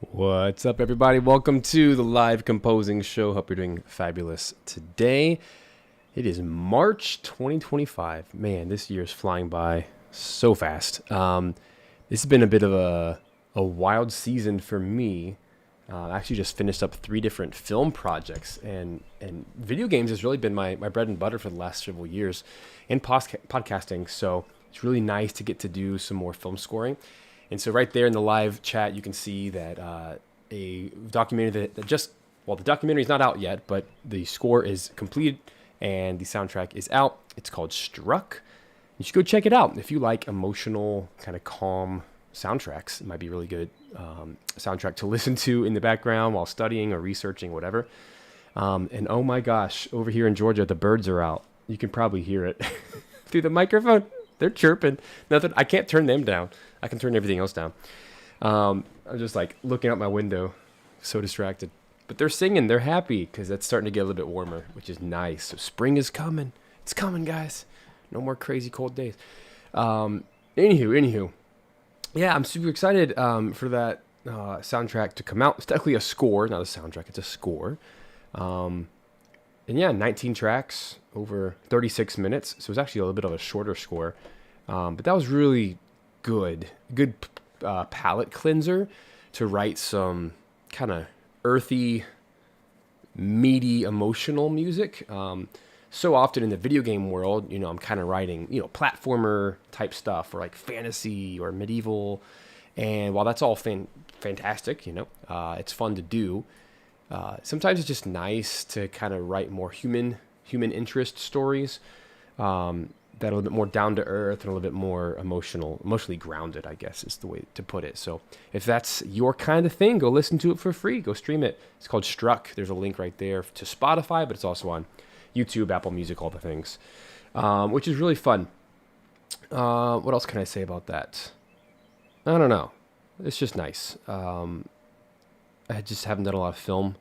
What's up, everybody? Welcome to the live composing show. Hope you're doing fabulous today. It is March 2025. Man, this year is flying by so fast. This has been a bit of a wild season for me. I actually just finished up 3 different film projects, and video games has really been my bread and butter for the last several years, and podcasting. So it's really nice to get to do some more film scoring. And so right there in the live chat, you can see that a documentary the documentary is not out yet, but the score is completed and the soundtrack is out. It's called Struck. You should go check it out if you like emotional, kind of calm soundtracks. It might be a really good soundtrack to listen to in the background while studying or researching, whatever. And oh my gosh, over here in Georgia, the birds are out. You can probably hear it through the microphone. They're chirping. Nothing. I can't turn them down. I can turn everything else down. I'm just like looking out my window, so distracted. But they're singing. They're happy because it's starting to get a little bit warmer, which is nice. So spring is coming. It's coming, guys. No more crazy cold days. Anywho. Yeah, I'm super excited for that soundtrack to come out. It's technically a score, not a soundtrack. It's a score. And yeah, 19 tracks over 36 minutes. So it's actually a little bit of a shorter score. But that was really good palate cleanser to write some kind of earthy, meaty, emotional music. So often in the video game world, I'm kind of writing, platformer type stuff or like fantasy or medieval. And while that's all fantastic, it's fun to do. Sometimes it's just nice to kind of write more human interest stories that are a little bit more down to earth and a little bit more emotionally grounded, I guess is the way to put it. So if that's your kind of thing, go listen to it for free. Go stream it. It's called Struck. There's a link right there to Spotify, but it's also on YouTube, Apple Music, all the things, which is really fun. What else can I say about that? I don't know. It's just nice. I just haven't done a lot of film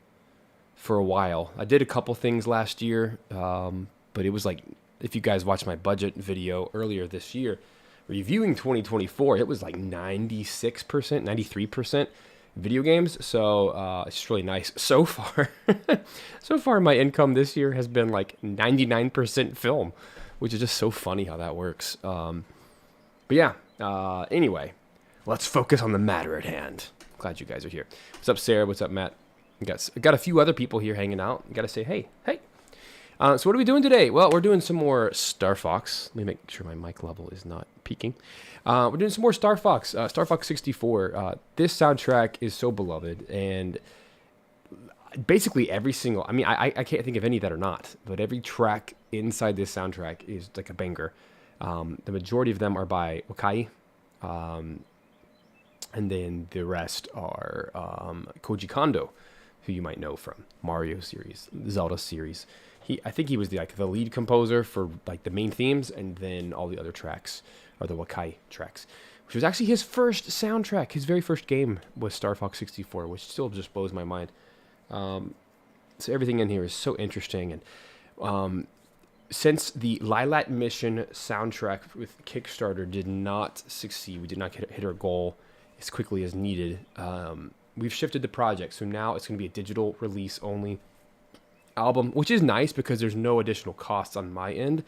for a while. I did a couple things last year, but it was like, if you guys watched my budget video earlier this year, reviewing 2024, it was like 96%, 93% video games. So it's just really nice. So far, my income this year has been like 99% film, which is just so funny how that works. But yeah, anyway, let's focus on the matter at hand. Glad you guys are here. What's up, Sarah? What's up, Matt? Got a few other people here hanging out. Got to say, hey. So what are we doing today? Well, we're doing some more Star Fox. Let me make sure my mic level is not peaking. We're doing some more Star Fox 64. This soundtrack is so beloved, and basically every single, I can't think of any that are not, but every track inside this soundtrack is like a banger. The majority of them are by Wakai. And then the rest are Koji Kondo, who you might know from Mario series, Zelda series. I think he was the lead composer for like the main themes, and then all the other tracks are the Wakai tracks, which was actually his first soundtrack. His very first game was Star Fox 64, which still just blows my mind. So everything in here is so interesting, and since the Lylat mission soundtrack with Kickstarter did not succeed, we did not hit our goal as quickly as needed, we've shifted the project. So now it's going to be a digital release only album, which is nice because there's no additional costs on my end.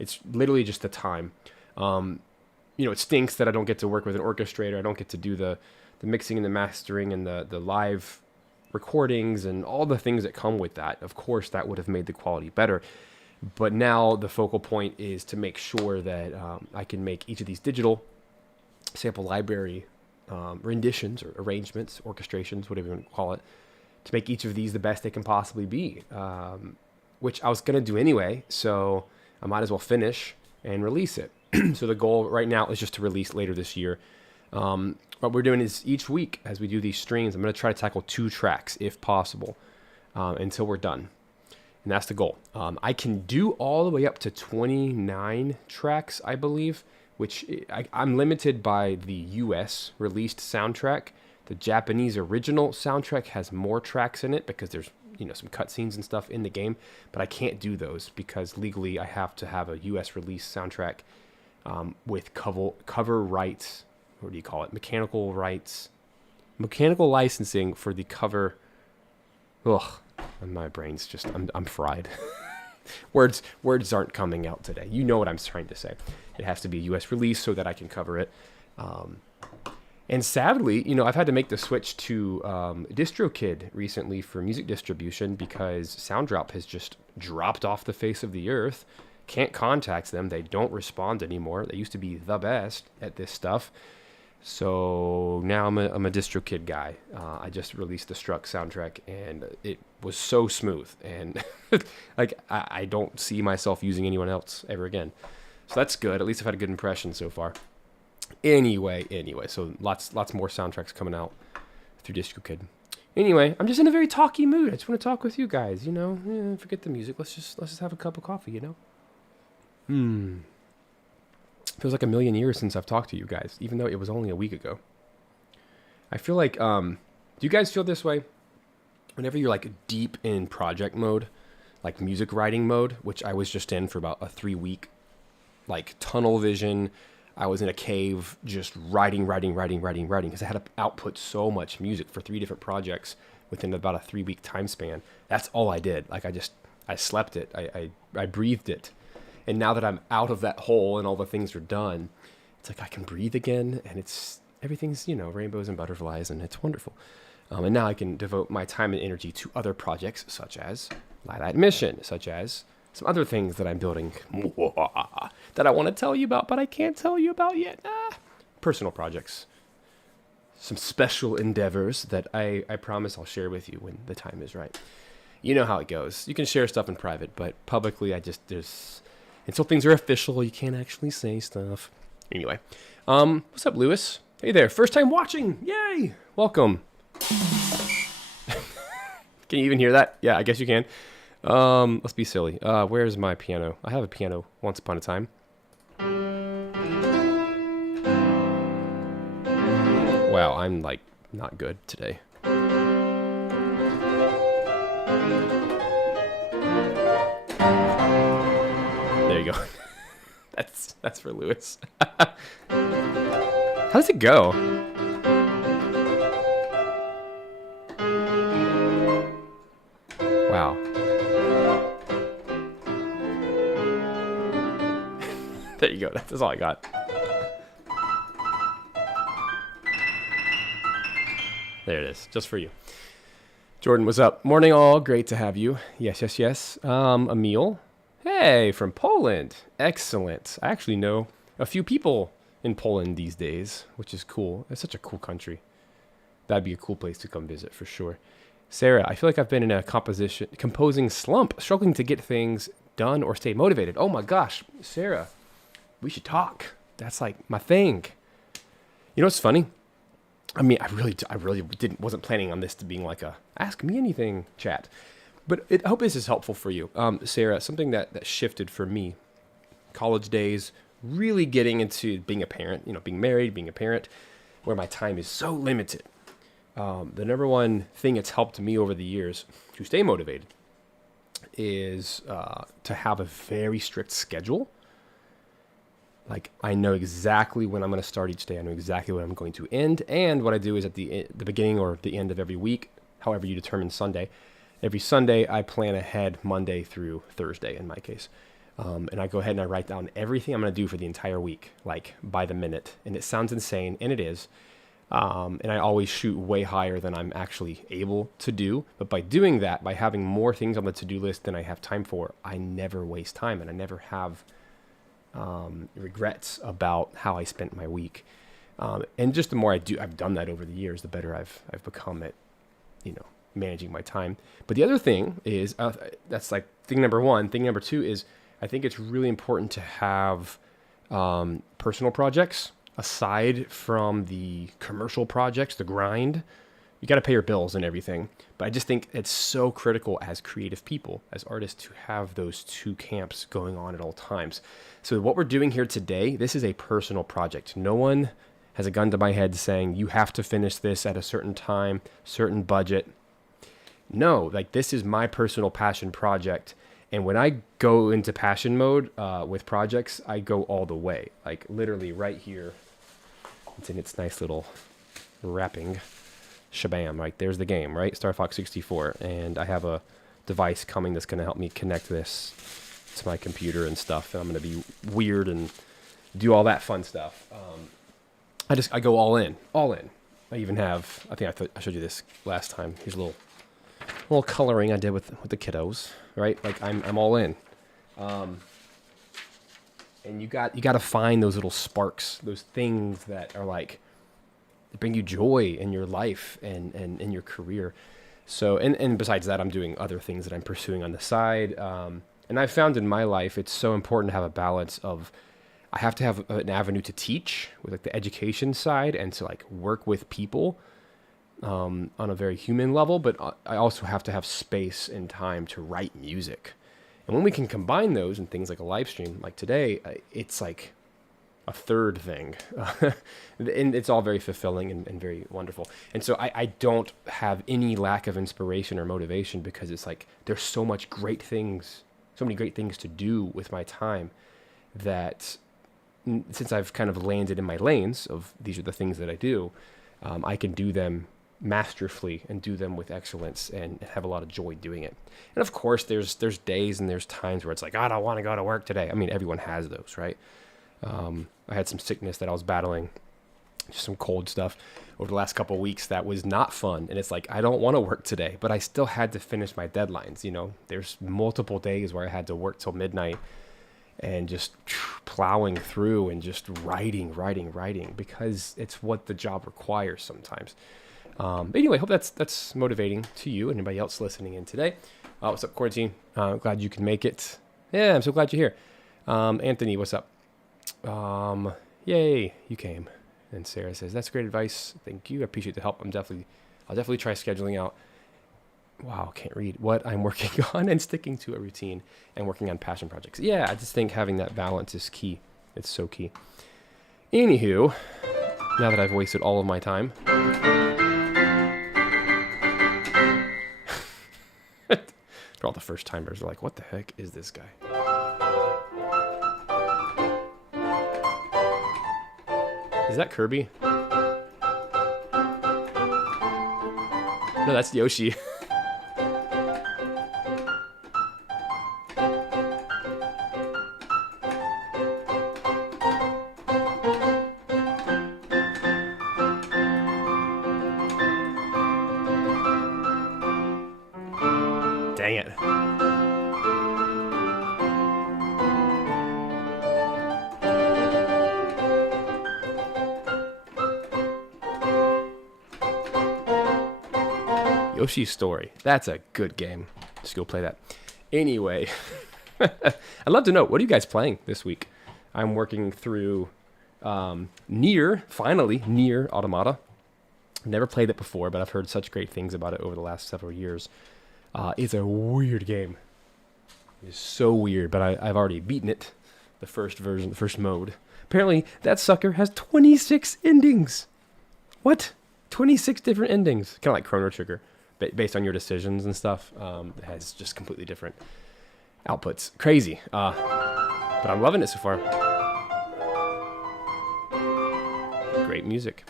It's literally just the time. It stinks that I don't get to work with an orchestrator. I don't get to do the mixing and the mastering and the live recordings and all the things that come with that. Of course, that would have made the quality better. But now the focal point is to make sure that I can make each of these digital sample library renditions or arrangements, orchestrations, whatever you want to call it, to make each of these the best they can possibly be, which I was going to do anyway, so I might as well finish and release it. So the goal right now is just to release later this year. What we're doing is each week as we do these streams, I'm going to try to tackle 2 tracks if possible until we're done. And that's the goal. I can do all the way up to 29 tracks, I believe, which I'm limited by the US released soundtrack. The Japanese original soundtrack has more tracks in it because there's some cutscenes and stuff in the game, but I can't do those because legally I have to have a US release soundtrack with cover rights. What do you call it? Mechanical rights, Mechanical licensing for the cover. Ugh, my brain's just, I'm fried. Words aren't coming out today. You know what I'm trying to say. It has to be a U.S. release so that I can cover it. And sadly, I've had to make the switch to DistroKid recently for music distribution because SoundDrop has just dropped off the face of the earth. Can't contact them. They don't respond anymore. They used to be the best at this stuff. So now I'm a DistroKid guy. I just released the Struck soundtrack, and it was so smooth. And like I don't see myself using anyone else ever again. So that's good. At least I've had a good impression so far. Anyway, so lots more soundtracks coming out through DistroKid. Anyway, I'm just in a very talky mood. I just want to talk with you guys. Forget the music. Let's just have a cup of coffee. Feels like a million years since I've talked to you guys, even though it was only a week ago. I feel like, do you guys feel this way? Whenever you're like deep in project mode, like music writing mode, which I was just in for about a 3-week, like tunnel vision. I was in a cave just writing, because I had to output so much music for 3 different projects within about a 3-week time span. That's all I did. Like I slept it. I breathed it. And now that I'm out of that hole and all the things are done, it's like I can breathe again, and everything's, rainbows and butterflies, and it's wonderful. And now I can devote my time and energy to other projects, such as Lylat Mission, such as some other things that I'm building that I want to tell you about, but I can't tell you about yet. Personal projects. Some special endeavors that I promise I'll share with you when the time is right. You know how it goes. You can share stuff in private, but publicly, until things are official, you can't actually say stuff. Anyway, what's up, Lewis? Hey there, first time watching. Yay! Welcome. Can you even hear that? Yeah, I guess you can. Let's be silly. Where's my piano? I have a piano once upon a time. Wow, I'm like not good today. There you go. That's for Lewis. How does it go? Wow. There you go. That's all I got. There it is. Just for you. Jordan, what's up? Morning all. Great to have you. Yes. Emil. Hey, from Poland. Excellent. I actually know a few people in Poland these days, which is cool. It's such a cool country. That'd be a cool place to come visit for sure. Sarah, I feel like I've been in a composing slump, struggling to get things done or stay motivated. Oh my gosh, Sarah, we should talk. That's like my thing. You know what's funny? I mean, I really wasn't planning on this to being like a ask me anything chat. But I hope this is helpful for you. Sarah, something that shifted for me, college days, really getting into being a parent, being married, being a parent, where my time is so limited. The number one thing that's helped me over the years to stay motivated is to have a very strict schedule. Like, I know exactly when I'm going to start each day. I know exactly when I'm going to end. And what I do is at the beginning or the end of every week, however you determine Sunday, every Sunday, I plan ahead Monday through Thursday in my case. And I go ahead and I write down everything I'm going to do for the entire week, like by the minute. And it sounds insane, and it is. And I always shoot way higher than I'm actually able to do. But by doing that, by having more things on the to-do list than I have time for, I never waste time, and I never have regrets about how I spent my week. And just the more I've done that over the years, the better I've become at, managing my time. But the other thing is, that's like thing number one. Thing number two is, I think it's really important to have personal projects aside from the commercial projects, the grind. You got to pay your bills and everything. But I just think it's so critical as creative people, as artists, to have those two camps going on at all times. So what we're doing here today, this is a personal project. No one has a gun to my head saying you have to finish this at a certain time, certain budget. No, like, this is my personal passion project. And when I go into passion mode with projects, I go all the way. Like, literally right here, it's in its nice little wrapping. shabam, right? There's the game, right? Star Fox 64. And I have a device coming that's going to help me connect this to my computer and stuff. And I'm going to be weird and do all that fun stuff. I go all in. I even have, I think I showed you this last time. Here's a little coloring I did with the kiddos, right? Like I'm all in. And you got to find those little sparks, those things that are like, bring you joy in your life and in your career. So, and besides that, I'm doing other things that I'm pursuing on the side. And I've found in my life, it's so important to have a balance of, I have to have an avenue to teach with like the education side and to like work with people on a very human level, but I also have to have space and time to write music. And when we can combine those and things like a live stream, like today, it's like a third thing. And it's all very fulfilling and very wonderful. And so I don't have any lack of inspiration or motivation because it's like there's so many great things to do with my time that since I've kind of landed in my lanes of these are the things that I do, I can do them masterfully and do them with excellence and have a lot of joy doing it. And of course, there's days and there's times where it's like, I don't want to go to work today. I mean, everyone has those, right? I had some sickness that I was battling, just some cold stuff over the last couple of weeks that was not fun. And it's like, I don't want to work today, but I still had to finish my deadlines. You know, there's multiple days where I had to work till midnight and just plowing through and just writing because it's what the job requires sometimes. But anyway, hope that's motivating to you and anybody else listening in today. What's up, Quarantine? Glad you can make it. Yeah, I'm so glad you're here. Anthony, what's up? Yay, you came. And Sarah says, that's great advice. Thank you. I appreciate the help. I'll definitely try scheduling out. Wow, can't read what I'm working on and sticking to a routine and working on passion projects. Yeah, I just think having that balance is key. It's so key. Anywho, now that I've wasted all of my time. For all the first timers are like, what the heck is this guy? Is that Kirby? No, that's Yoshi. Dang it. Yoshi's Story. That's a good game. Just go play that. Anyway, I'd love to know, what are you guys playing this week? I'm working through Nier Automata. Never played it before, but I've heard such great things about it over the last several years. It's a weird game. It's so weird, but I've already beaten it. The first version, the first mode. Apparently, that sucker has 26 endings. What? 26 different endings. Kind of like Chrono Trigger. Based on your decisions and stuff. It has just completely different outputs. Crazy. But I'm loving it so far. Great music.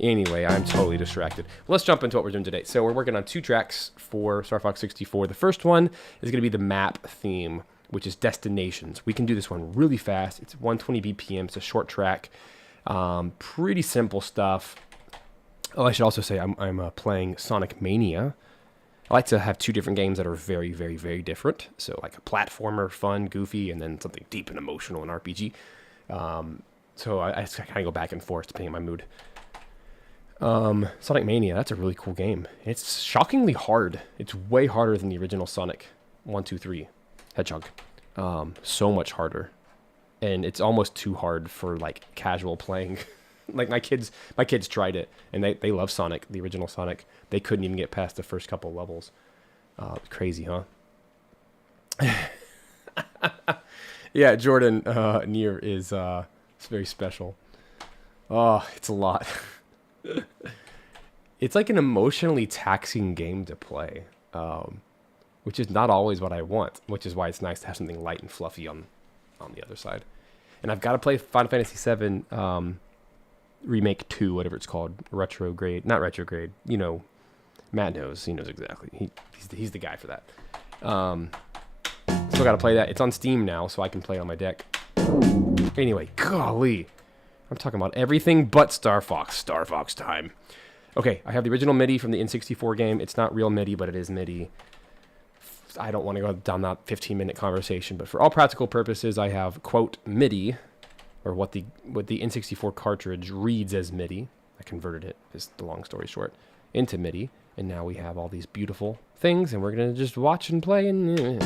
Anyway, I'm totally distracted. Let's jump into what we're doing today. So we're working on 2 tracks for Star Fox 64. The first one is going to be the map theme, which is Destinations. We can do this one really fast. It's 120 BPM. It's a short track. Pretty simple stuff. Oh, I should also say I'm playing Sonic Mania. I like to have 2 different games that are very, very, very different. So like a platformer, fun, goofy, and then something deep and emotional, an RPG. So I kind of go back and forth depending on my mood. Sonic Mania, that's a really cool game. It's shockingly hard. It's way harder than the original Sonic 1, 2, 3 Hedgehog. So much harder. And it's almost too hard for like casual playing. Like my kids tried it and they love Sonic, the original Sonic. They couldn't even get past the first couple levels. Crazy, huh? Yeah, Jordan, Nier is it's very special. Oh, it's a lot. It's like an emotionally taxing game to play, which is not always what I want, which is why it's nice to have something light and fluffy on the other side. And I've got to play Final Fantasy VII Remake 2, whatever it's called. Retrograde. Not Retrograde. You know, Matt knows. He knows exactly. He's the guy for that. Still got to play that. It's on Steam now, so I can play it on my deck. Anyway, golly. I'm talking about everything but Star Fox. Star Fox time. Okay, I have the original MIDI from the N64 game. It's not real MIDI, but it is MIDI. I don't want to go down that 15-minute conversation, but for all practical purposes, I have, quote, MIDI, or what the N64 cartridge reads as MIDI. I converted it, is the long story short, into MIDI, and now we have all these beautiful things, and we're going to just watch and play and...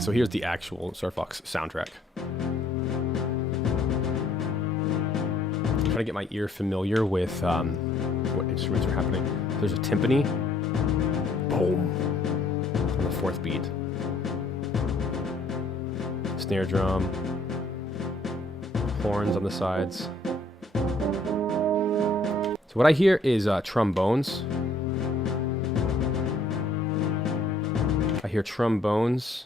So here's the actual Star Fox soundtrack. I'm trying to get my ear familiar with what instruments are happening. There's a timpani. Boom. On the 4th beat. Snare drum. Horns on the sides. So what I hear is trombones. I hear trombones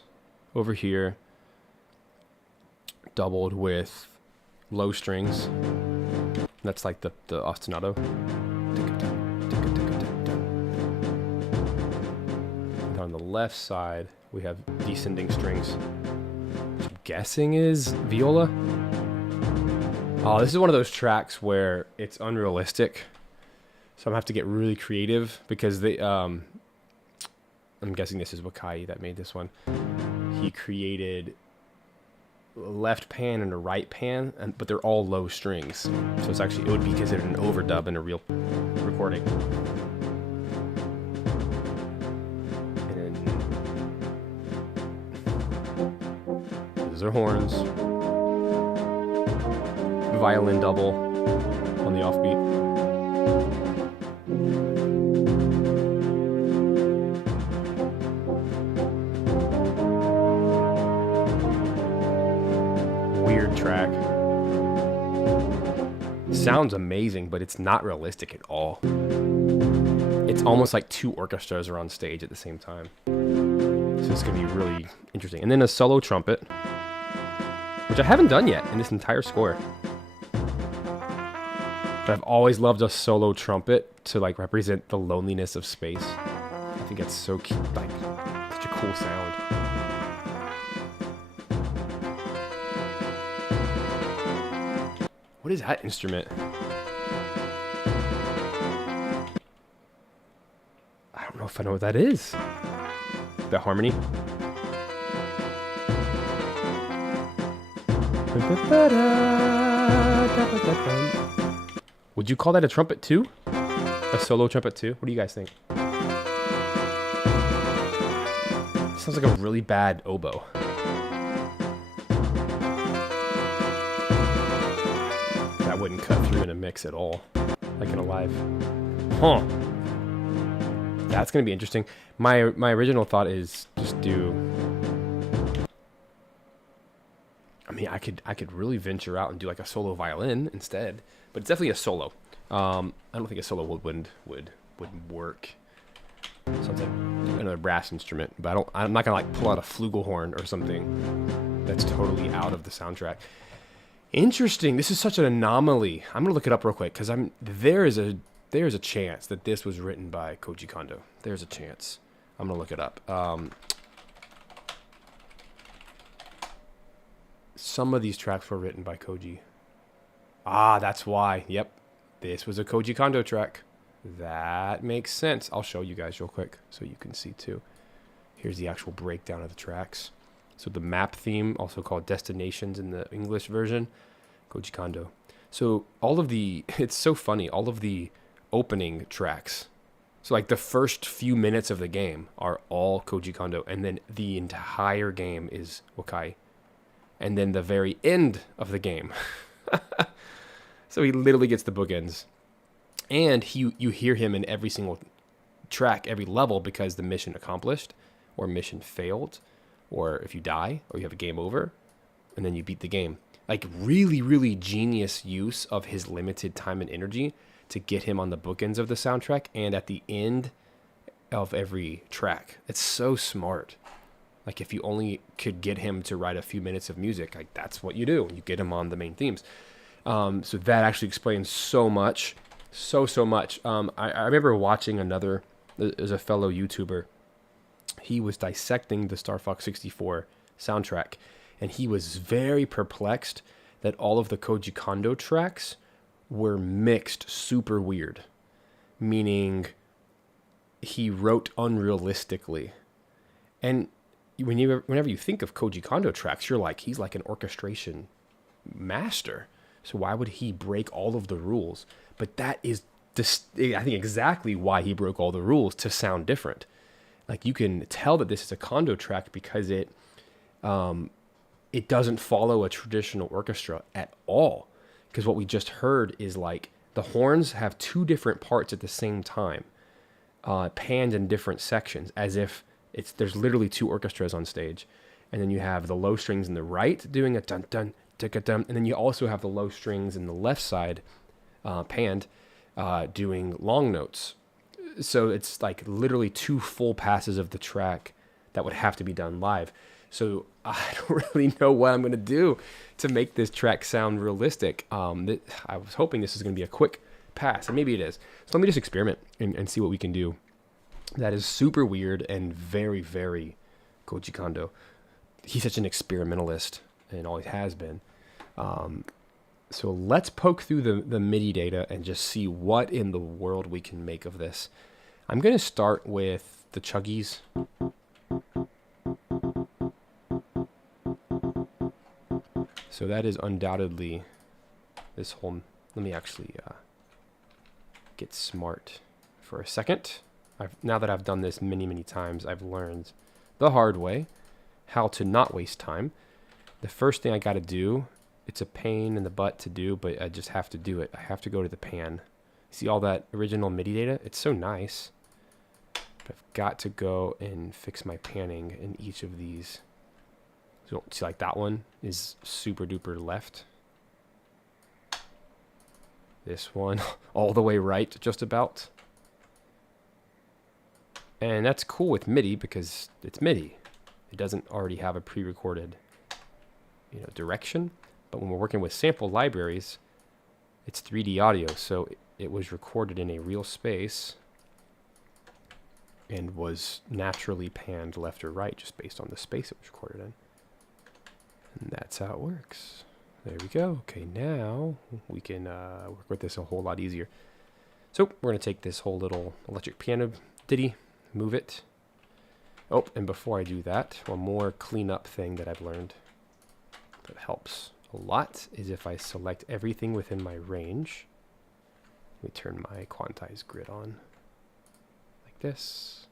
over here, doubled with low strings. That's like the ostinato. And on the left side, we have descending strings, which I'm guessing is viola. Oh, this is one of those tracks where it's unrealistic, so I'm gonna have to get really creative because they. I'm guessing this is Wakai that made this one. He created a left pan and a right pan, but they're all low strings. So it's actually, it would be considered an overdub in a real recording. And then those are horns. Violin double on the offbeat. Track. Sounds amazing, but it's not realistic at all. It's almost like 2 orchestras are on stage at the same time. So it's going to be really interesting. And then a solo trumpet, which I haven't done yet in this entire score. But I've always loved a solo trumpet to like represent the loneliness of space. I think it's so cute, like such a cool sound. What is that instrument? I don't know if I know what that is. The harmony. Would you call that a trumpet too? A solo trumpet too? What do you guys think? Sounds like a really bad oboe. Wouldn't cut through in a mix at all, like in a live. Huh. That's gonna be interesting. My original thought is just do. I mean, I could really venture out and do like a solo violin instead, but it's definitely a solo. I don't think a solo would work. Sounds like another brass instrument, but I'm not gonna like pull out a flugelhorn or something that's totally out of the soundtrack. Interesting. This is such an anomaly. I'm gonna look it up real quick because there is a chance that this was written by Koji Kondo. There's a chance. I'm gonna look it up. Some of these tracks were written by Koji. Ah, that's why. Yep, this was a Koji Kondo track. That makes sense. I'll show you guys real quick so you can see too. Here's the actual breakdown of the tracks. So the map theme, also called Destinations in the English version, Koji Kondo. So it's so funny, all of the opening tracks, so like the first few minutes of the game are all Koji Kondo, and then the entire game is Wakai. And then the very end of the game. So he literally gets the bookends. And you hear him in every single track, every level, because the mission accomplished, or mission failed, or if you die, or you have a game over, and then you beat the game. Like really, really genius use of his limited time and energy to get him on the bookends of the soundtrack and at the end of every track. It's so smart. Like if you only could get him to write a few minutes of music, like that's what you do. You get him on the main themes. So that actually explains so much, so much. I remember watching there's a fellow YouTuber. He was dissecting the Star Fox 64 soundtrack, and he was very perplexed that all of the Koji Kondo tracks were mixed super weird, meaning he wrote unrealistically. And whenever you think of Koji Kondo tracks, you're like, he's like an orchestration master. So why would he break all of the rules? But that is, I think, exactly why he broke all the rules, to sound different. Like you can tell that this is a Kondo track because it doesn't follow a traditional orchestra at all. Because what we just heard is like the horns have two different parts at the same time, panned in different sections, as if there's literally two orchestras on stage. And then you have the low strings in the right doing a dun dun ticka dun, and then you also have the low strings in the left side, panned, doing long notes. So it's like literally two full passes of the track that would have to be done live. So I don't really know what I'm going to do to make this track sound realistic. I was hoping this is going to be a quick pass, and maybe it is. So let me just experiment and see what we can do. That is super weird and very, very Koji Kondo. He's such an experimentalist, and always has been. So let's poke through the MIDI data and just see what in the world we can make of this. I'm going to start with the chuggies. So that is undoubtedly this whole... Let me actually get smart for a second. Now that I've done this many times, I've learned the hard way how to not waste time. The first thing I got to do, it's a pain in the butt to do, but I just have to do it. I have to go to the pan. See all that original MIDI data? It's so nice. But I've got to go and fix my panning in each of these. So see, like that one is super duper left. This one all the way right, just about. And that's cool with MIDI because it's MIDI. It doesn't already have a pre-recorded, direction. But when we're working with sample libraries, it's 3D audio, so it was recorded in a real space and was naturally panned left or right just based on the space it was recorded in. And that's how it works. There we go. Okay, now we can work with this a whole lot easier. So we're going to take this whole little electric piano ditty, move it. Oh, and before I do that, one more cleanup thing that I've learned that helps a lot is if I select everything within my range. Let me turn my quantized grid on like this.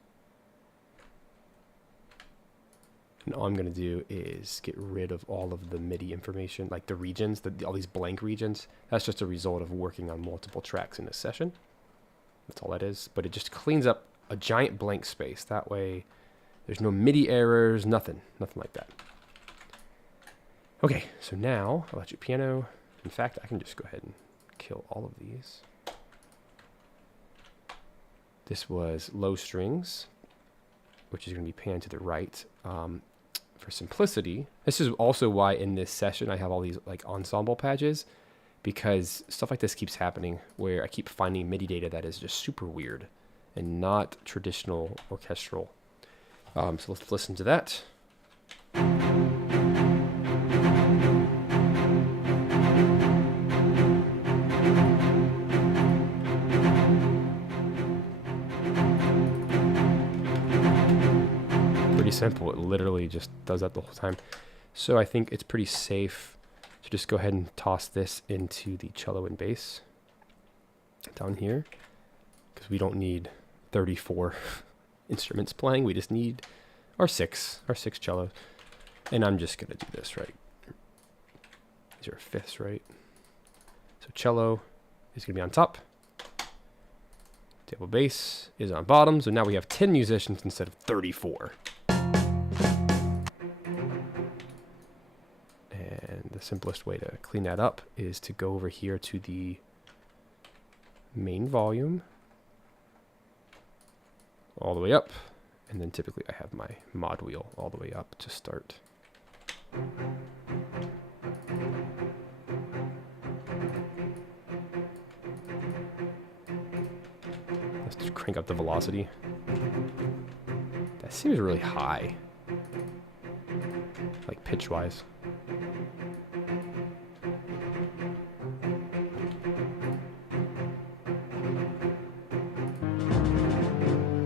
And all I'm going to do is get rid of all of the MIDI information, like the regions, all these blank regions. That's just a result of working on multiple tracks in a session. That's all that is. But it just cleans up a giant blank space. That way there's no MIDI errors, nothing like that. Okay, so now electric piano. In fact, I can just go ahead and kill all of these. This was low strings, which is going to be panned to the right. For simplicity, this is also why in this session I have all these like ensemble patches, because stuff like this keeps happening where I keep finding MIDI data that is just super weird and not traditional orchestral. So let's listen to that. Pretty simple. It literally just does that the whole time. So I think it's pretty safe to just go ahead and toss this into the cello and bass down here, because we don't need 34 instruments playing. We just need our six cellos. And I'm just going to do this, right? These are fifths, right? So cello is going to be on top. Table bass is on bottom. So now we have 10 musicians instead of 34. simplest way to clean that up is to go over here to the main volume, all the way up, and then typically I have my mod wheel all the way up to start. Let's just crank up the velocity. That seems really high, like pitch-wise.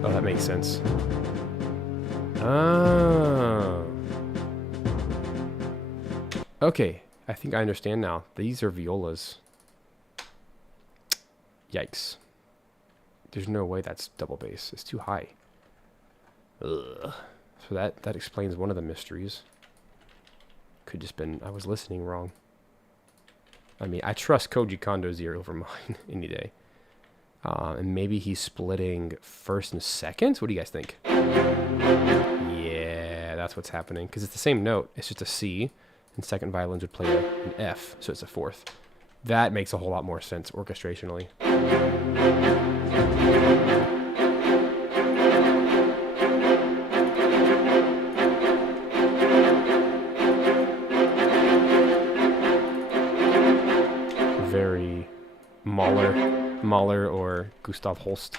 Oh, that makes sense. Oh. Okay, I think I understand now. These are violas. Yikes. There's no way that's double bass. It's too high. Ugh. So that explains one of the mysteries. Could just been I was listening wrong. I mean, I trust Koji Kondo's ear over mine any day. And maybe he's splitting first and second? What do you guys think? Yeah, that's what's happening. Because it's the same note. It's just a C. And second violins would play an F. So it's a fourth. That makes a whole lot more sense orchestrationally. Very Mahler or Gustav Holst.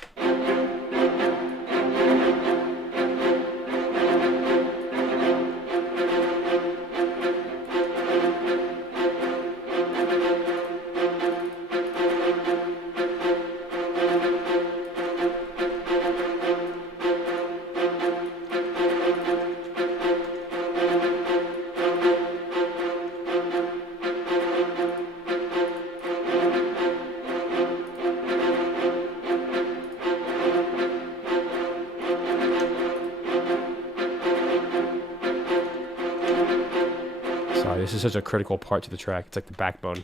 This is such a critical part to the track. It's like the backbone.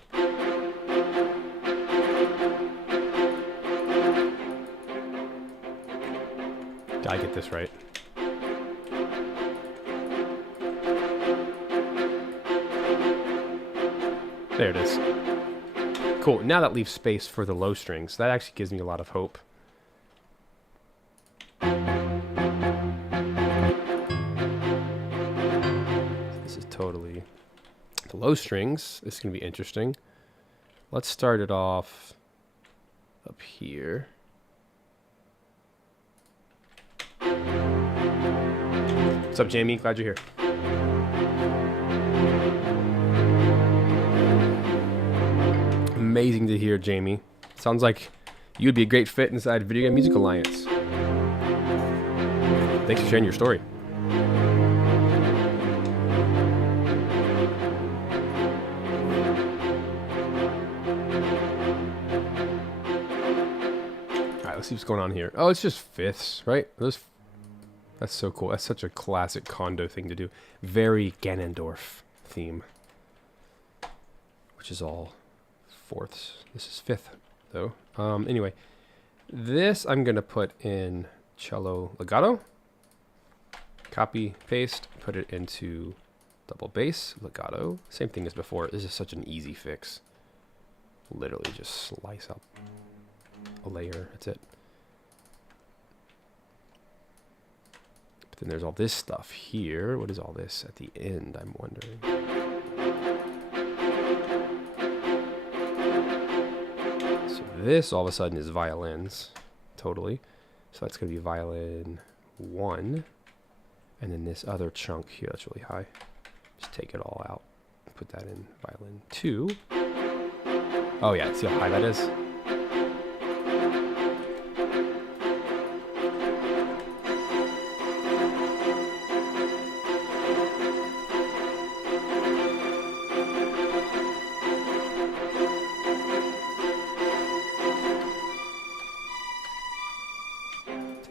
Gotta get this right. There it is. Cool. Now that leaves space for the low strings. That actually gives me a lot of hope. This is totally... The low strings, this is going to be interesting. Let's start it off up here. What's up, Jamie? Glad you're here. Amazing to hear, Jamie. Sounds like you'd be a great fit inside Video Game Music Alliance. Thanks for sharing your story. Let's see what's going on here. Oh, it's just fifths, right? That's so cool. That's such a classic Kondo thing to do. Very Ganondorf theme. Which is all fourths. This is fifth, though. Anyway, this I'm going to put in cello legato. Copy, paste, put it into double bass, legato. Same thing as before. This is such an easy fix. Literally just slice up a layer. That's it. But then there's all this stuff here. What is all this at the end, I'm wondering. So this all of a sudden is violins. Totally. So that's going to be violin 1. And then this other chunk here, that's really high. Just take it all out. Put that in violin 2. Oh yeah, see how high that is?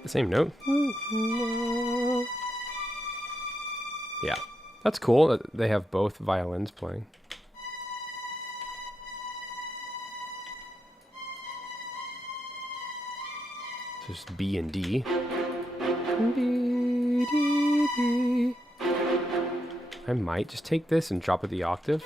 The same note. Yeah, that's cool. They have both violins playing. So just B and D. B, D, B. I might just take this and drop it the octave.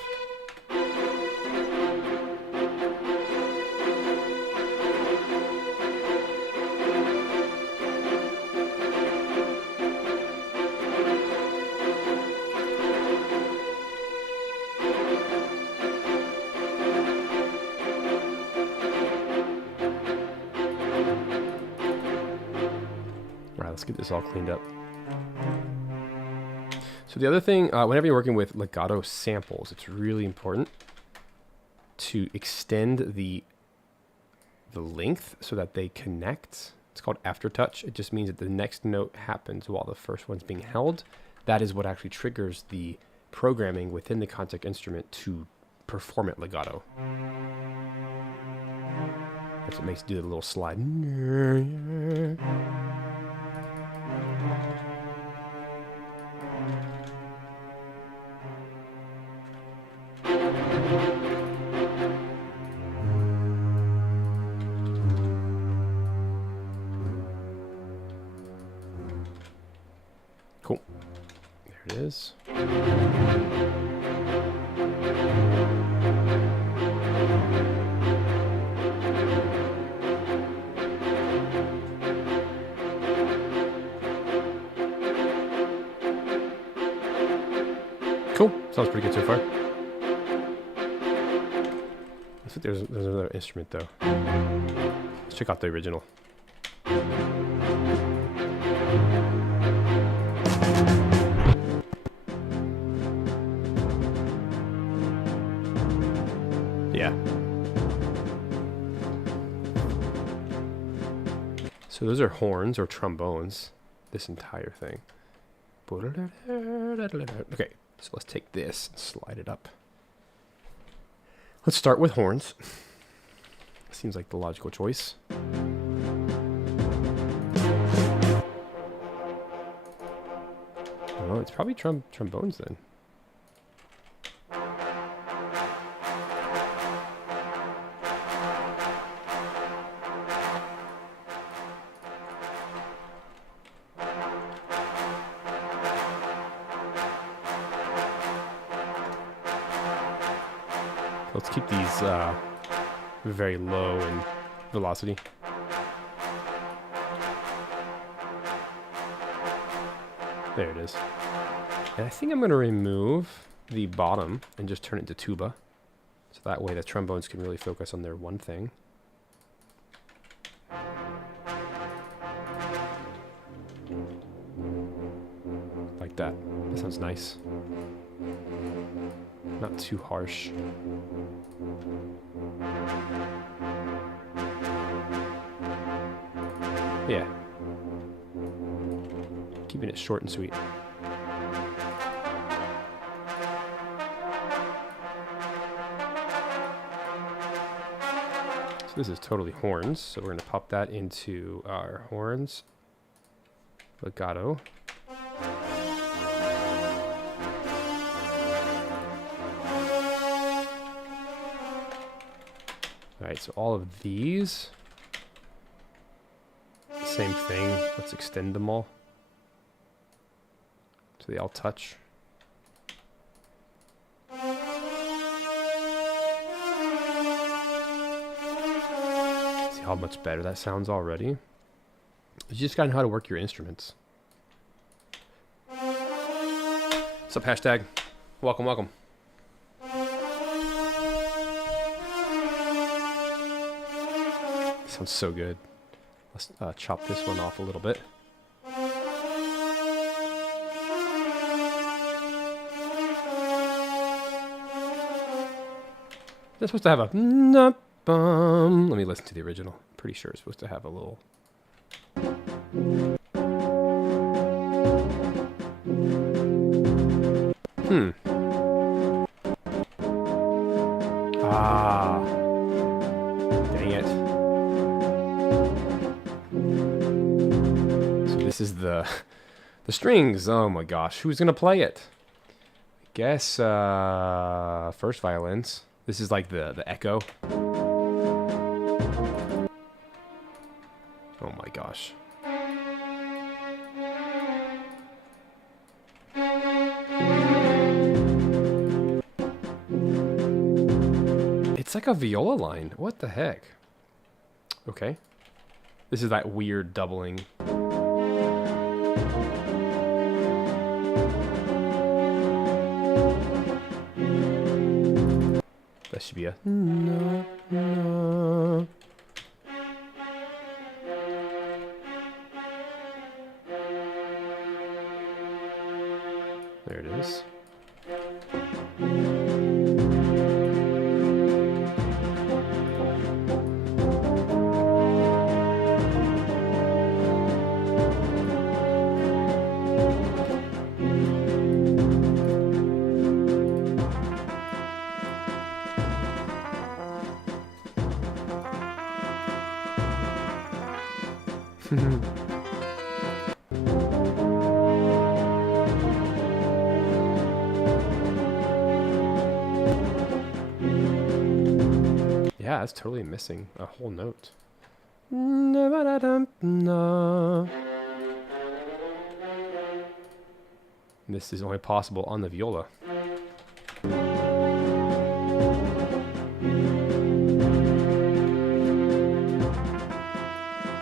let's get this all cleaned up. So the other thing, whenever you're working with legato samples, it's really important to extend the length so that they connect. It's called aftertouch. It just means that the next note happens while the first one's being held. That is what actually triggers the programming within the contact instrument to perform it legato. That's what makes it do the little slide. Cool. There it is. Cool. Sounds pretty good so far. I think there's another instrument though. Let's check out the original. Yeah. So those are horns or trombones, this entire thing. Okay, so let's take this and slide it up. Let's start with horns. Seems like the logical choice. Oh, it's probably trombones then. Let's keep these very low in velocity. There it is. And I think I'm going to remove the bottom and just turn it to tuba. So that way the trombones can really focus on their one thing. Like that. That sounds nice. Not too harsh. Yeah. Keeping it short and sweet. So this is totally horns, so we're going to pop that into our horns. Legato. Alright, so all of these, same thing. Let's extend them all so they all touch. See how much better that sounds already? You just gotta know how to work your instruments. What's up, hashtag? Welcome, welcome. Sounds so good. Let's chop this one off a little bit. They're supposed to have a bum. Let me listen to the original. Pretty sure it's supposed to have a little. Ah. Dang it. So this is the strings. Oh my gosh. Who's gonna play it? I guess first violins. This is like the echo. Oh my gosh. It's like a viola line. What the heck? Okay. This is that weird doubling. That should be a no, no. Yeah, it's totally missing a whole note. This is only possible on the viola.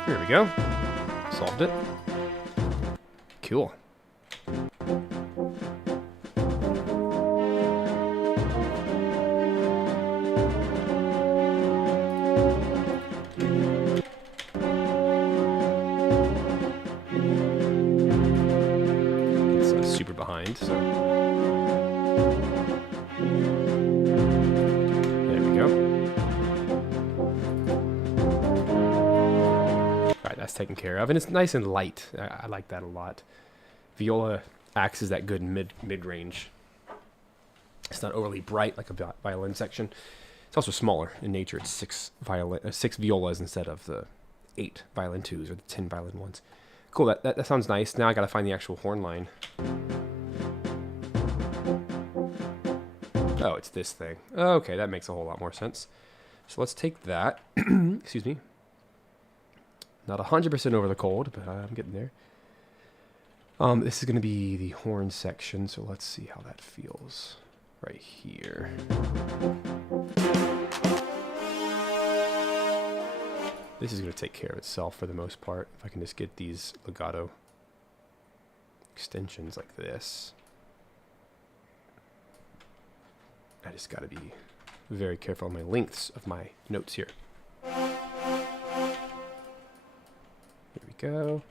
Here we go. Solved it. Cool. It's super behind, so there we go. Alright, that's taken care of, and it's nice and light. I like that a lot. Viola acts as that good mid-range. It's not overly bright like a violin section. It's also smaller in nature. It's six violas instead of the 8 violin 2s or the 10 violin 1s. Cool, that sounds nice. Now I gotta find the actual horn line. Oh, it's this thing. Okay, that makes a whole lot more sense. So let's take that. Excuse me. Not 100% over the cold, but I'm getting there. This is going to be the horn section, so let's see how that feels right here. This is going to take care of itself for the most part. If I can just get these legato extensions like this. I just got to be very careful on my lengths of my notes here. Here we go.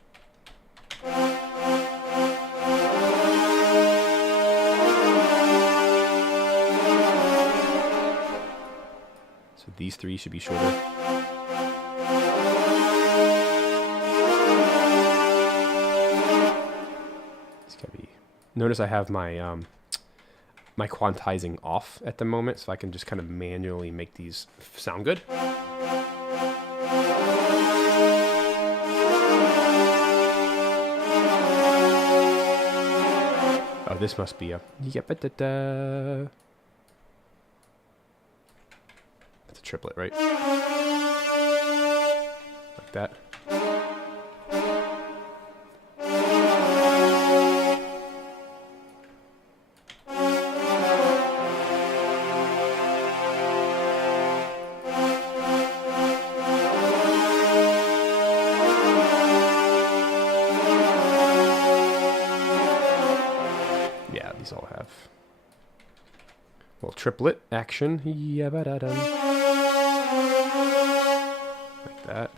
So these 3 should be shorter. It's gotta be. Notice I have my my quantizing off at the moment, so I can just kind of manually make these sound good. Oh, this must be a. That's a triplet, right? Like that. These all have a little triplet action. Like that.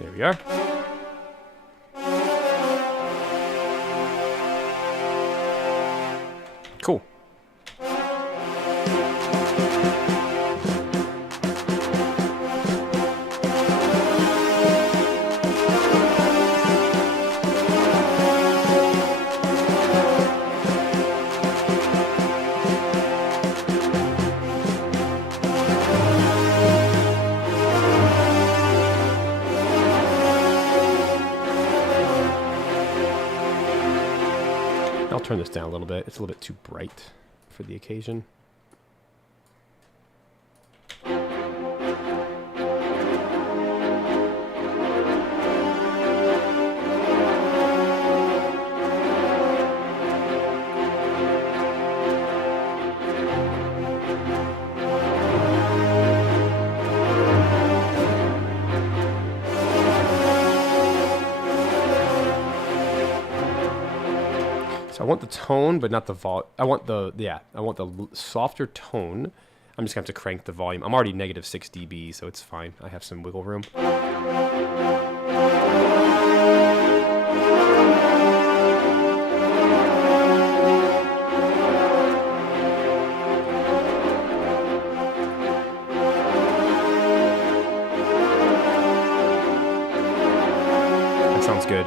There we are. Cool. I'll turn this down a little bit. It's a little bit too bright for the occasion. So I want the tone, but not the vol. I want the softer tone, I'm just going to have to crank the volume. I'm already negative 6 dB, so it's fine. I have some wiggle room. That sounds good.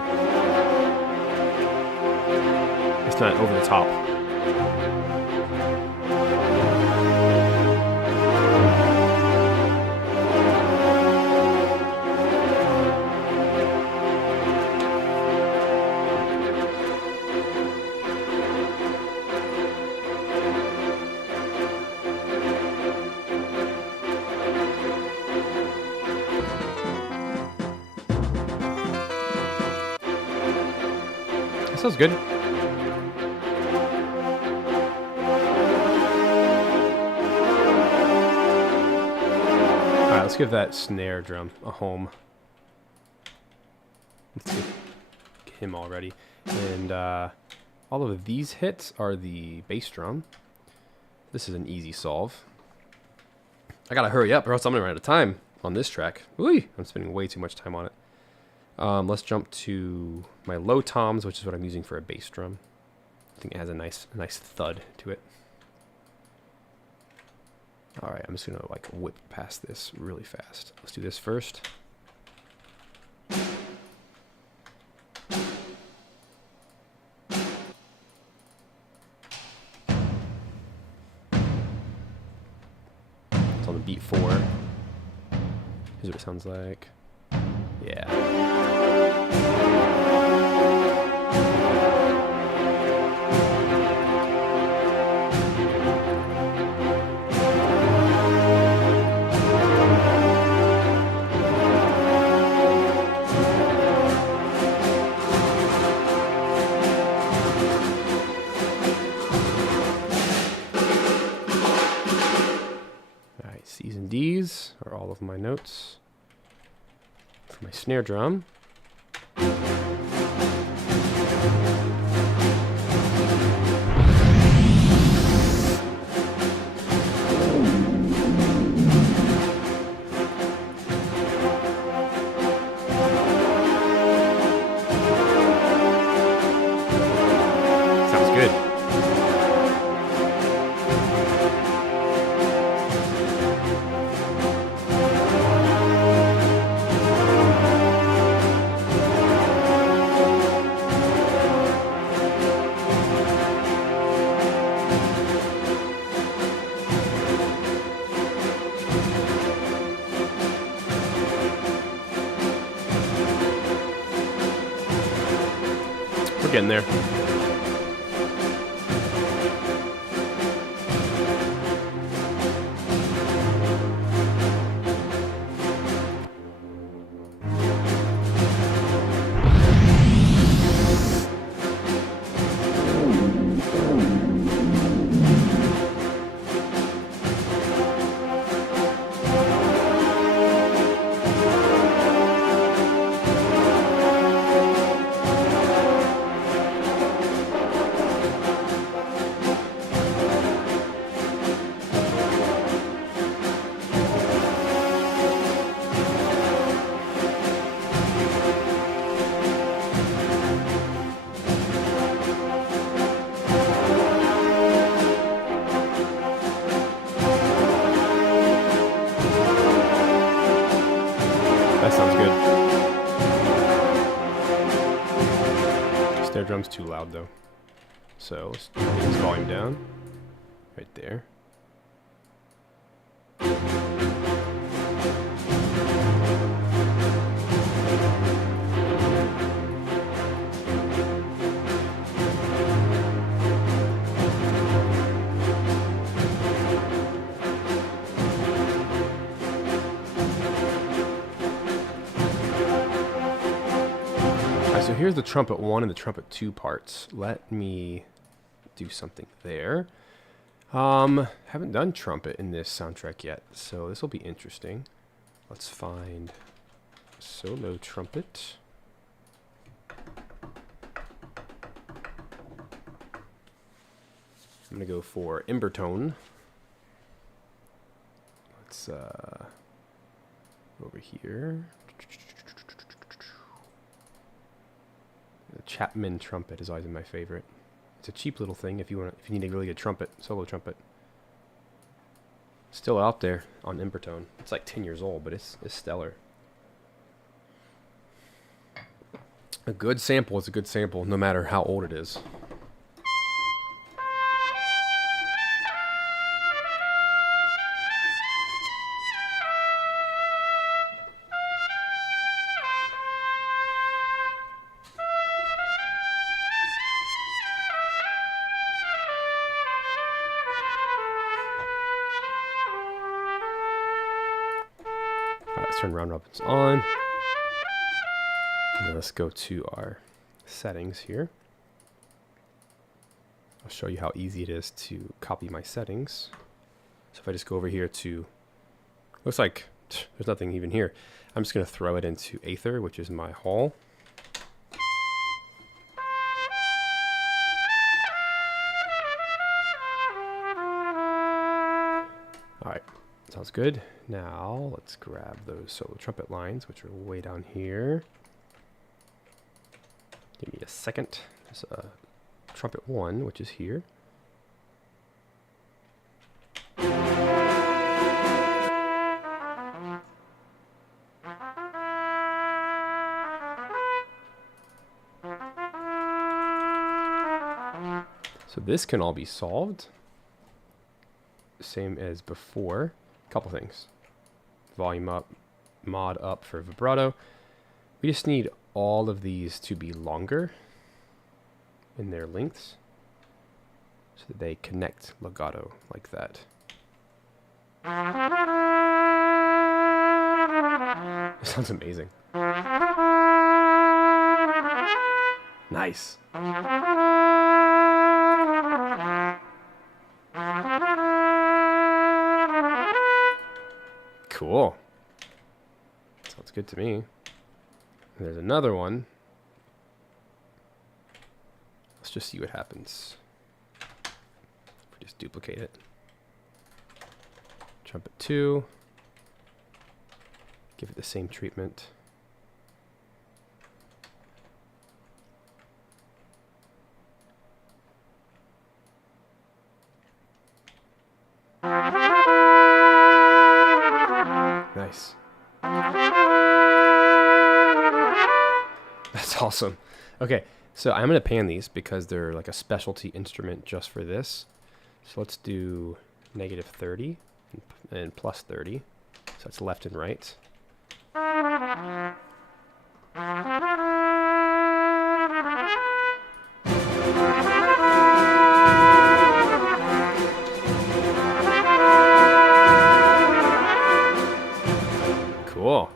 It's not over the top. Sounds good. Alright, let's give that snare drum a home. Let's get him already. And all of these hits are the bass drum. This is an easy solve. I gotta hurry up or else I'm gonna run out of time on this track. Ooh, I'm spending way too much time on it. Let's jump to my low toms, which is what I'm using for a bass drum. I think it has a nice thud to it. All right, I'm just gonna like whip past this really fast. Let's do this first. It's on the beat 4. Here's what it sounds like. Yeah. C's and D's are all of my notes. For my snare drum. Sounds good. We're getting there. That sounds good. Snare drum's too loud though. So let's get this volume down. Right there. So here's the trumpet 1 and the trumpet 2 parts. Let me do something there. Haven't done trumpet in this soundtrack yet, so this will be interesting. Let's find solo trumpet. I'm gonna go for Embertone. Let's over here. The Chapman trumpet is always my favorite. It's a cheap little thing if you need a really good trumpet, solo trumpet. Still out there on Impertone. It's like 10 years old, but it's stellar. A good sample is a good sample, no matter how old it is. Let's turn round robins on. And then let's go to our settings here. I'll show you how easy it is to copy my settings. So if I just go over here to, looks like there's nothing even here. I'm just going to throw it into Aether, which is my hall. All right. Sounds good. Now let's grab those solo trumpet lines, which are way down here. Give me a second. There's a trumpet 1, which is here. So this can all be solved. Same as before. Couple things. Volume up, mod up for vibrato. We just need all of these to be longer in their lengths so that they connect legato like that. It sounds amazing. Nice. Cool. Sounds good to me. There's another one. Let's just see what happens. If we just duplicate it. Trumpet 2. Give it the same treatment. Nice. That's awesome. Okay, so I'm going to pan these because they're like a specialty instrument just for this. So let's do -30 and +30. So that's left and right. Cool.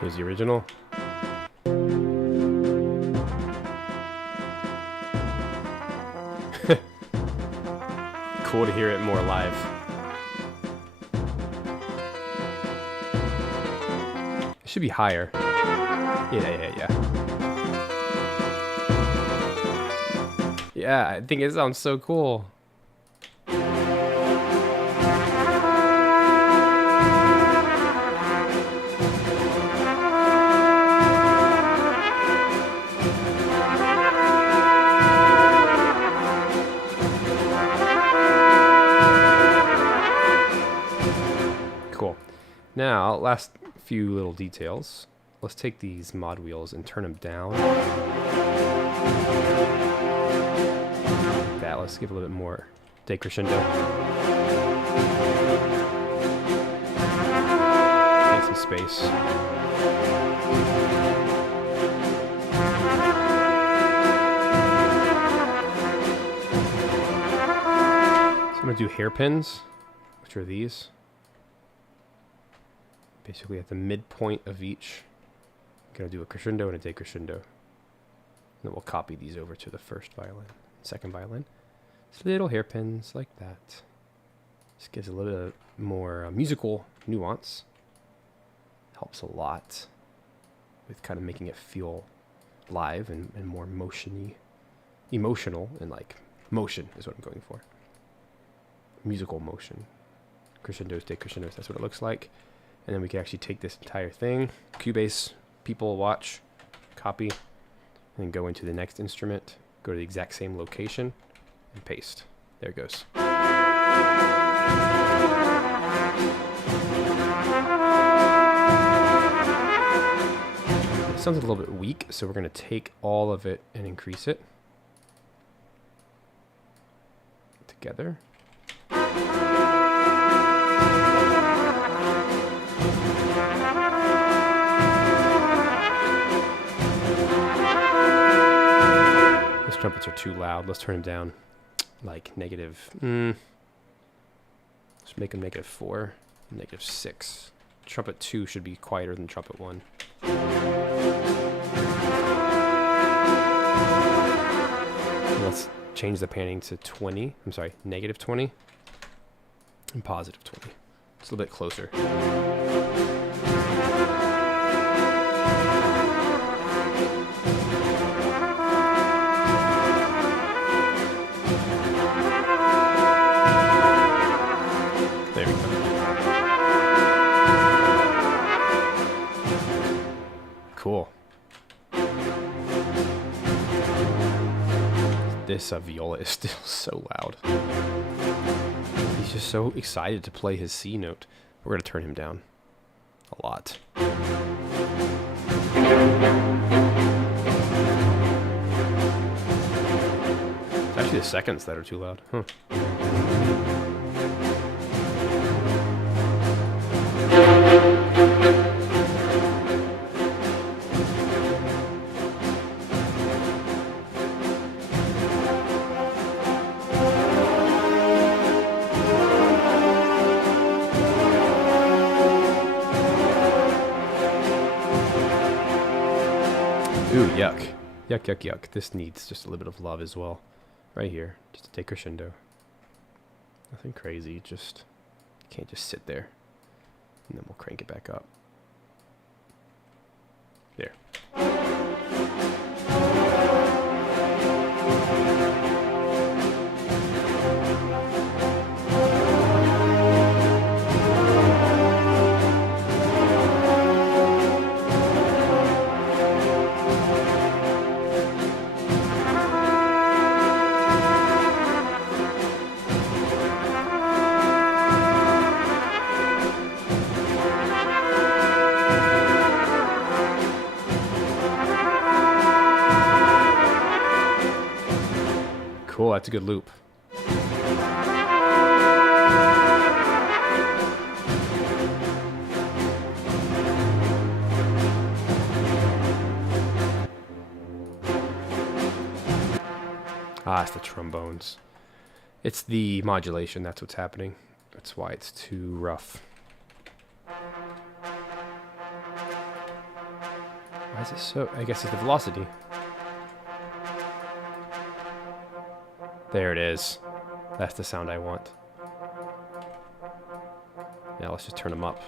Here's the original. Cool to hear it more live. It should be higher. Yeah. Yeah, I think it sounds so cool. Cool. Now, last few little details. Let's take these mod wheels and turn them down. Like that. Let's give a little bit more decrescendo. Take some space. So I'm going to do hairpins, which are these. Basically at the midpoint of each. I'm going to do a crescendo and a decrescendo. And then we'll copy these over to the first violin, second violin. Just little hairpins like that. Just gives a little bit more musical nuance. Helps a lot with kind of making it feel live and more emotional, and like motion is what I'm going for. Musical motion. Crescendos, decrescendos, that's what it looks like. And then we can actually take this entire thing, Cubase, people watch, copy, and then go into the next instrument, go to the exact same location, and paste. There it goes. It sounds a little bit weak, so we're going to take all of it and increase it together. Those trumpets are too loud. Let's turn them down like negative. Let's make them -4, -6. Trumpet 2 should be quieter than trumpet 1. Let's change the panning to 20. I'm sorry, -20 and +20. It's a little bit closer. There we go. Cool. This viola is still so loud. He's just so excited to play his C note. We're going to turn him down a lot. It's actually the seconds that are too loud. Huh. Ooh, yuck. Yuck, yuck, yuck. This needs just a little bit of love as well. Right here. Just to take crescendo. Nothing crazy. Just, you can't just sit there. And then we'll crank it back up. There. Cool, that's a good loop. Ah, it's the trombones. It's the modulation, that's what's happening. That's why it's too rough. Why is it so... I guess it's the velocity. There it is. That's the sound I want. Now let's just turn them up.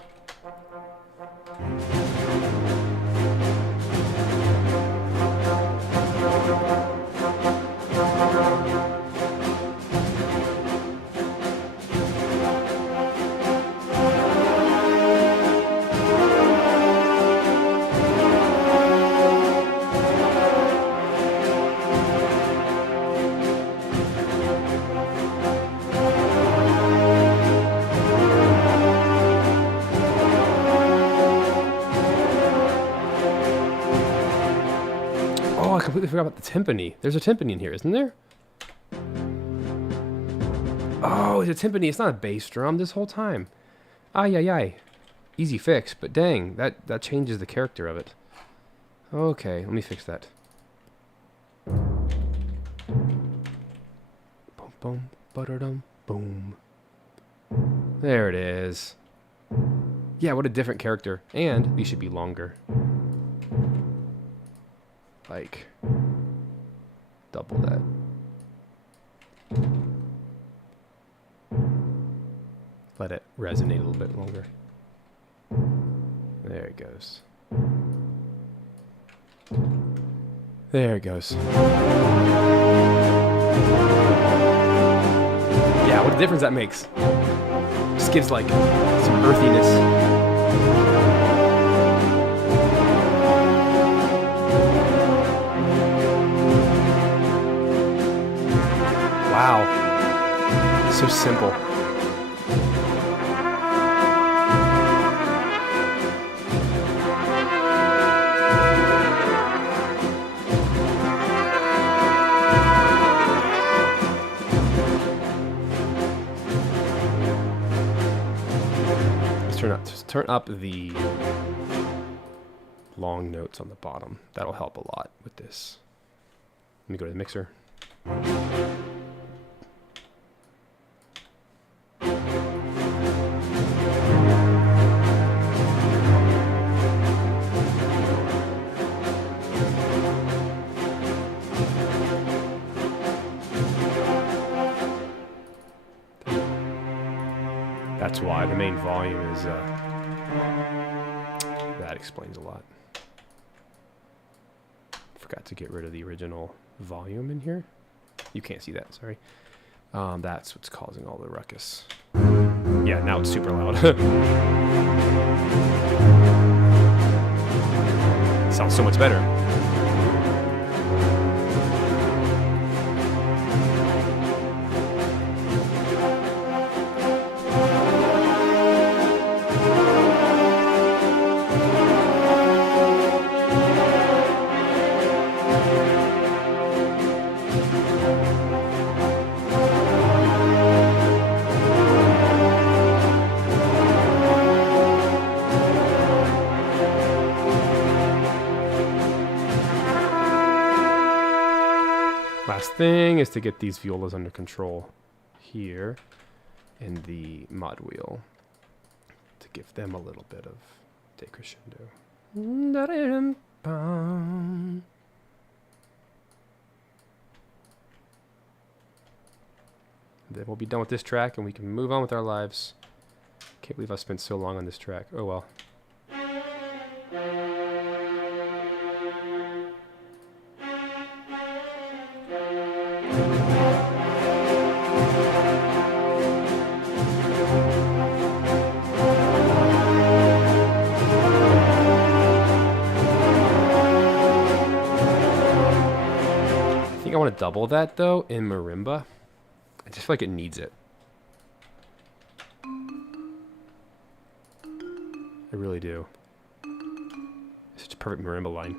Oh, I completely forgot about the timpani. There's a timpani in here, isn't there? Oh, it's a timpani. It's not a bass drum this whole time. Ay, ay, ay. Easy fix, but dang, that changes the character of it. Okay, let me fix that. Boom, boom, ba-da-dum, boom. There it is. Yeah, what a different character. And these should be longer. Like, double that. Let it resonate a little bit longer. There it goes. There it goes. Yeah, what a difference that makes. Just gives like some earthiness. Wow. So simple. Turn up the long notes on the bottom. That'll help a lot with this. Let me go to the mixer. That's why the main volume is, that explains a lot. Forgot to get rid of the original volume in here. You can't see that, sorry. That's what's causing all the ruckus. Yeah, now it's super loud. Sounds so much better. Last thing is to get these violas under control here in the mod wheel to give them a little bit of decrescendo. Then we'll be done with this track and we can move on with our lives. Can't believe I spent so long on this track. Oh well. I think I want to double that though in marimba. I just feel like it needs it. I really do. It's such a perfect marimba line.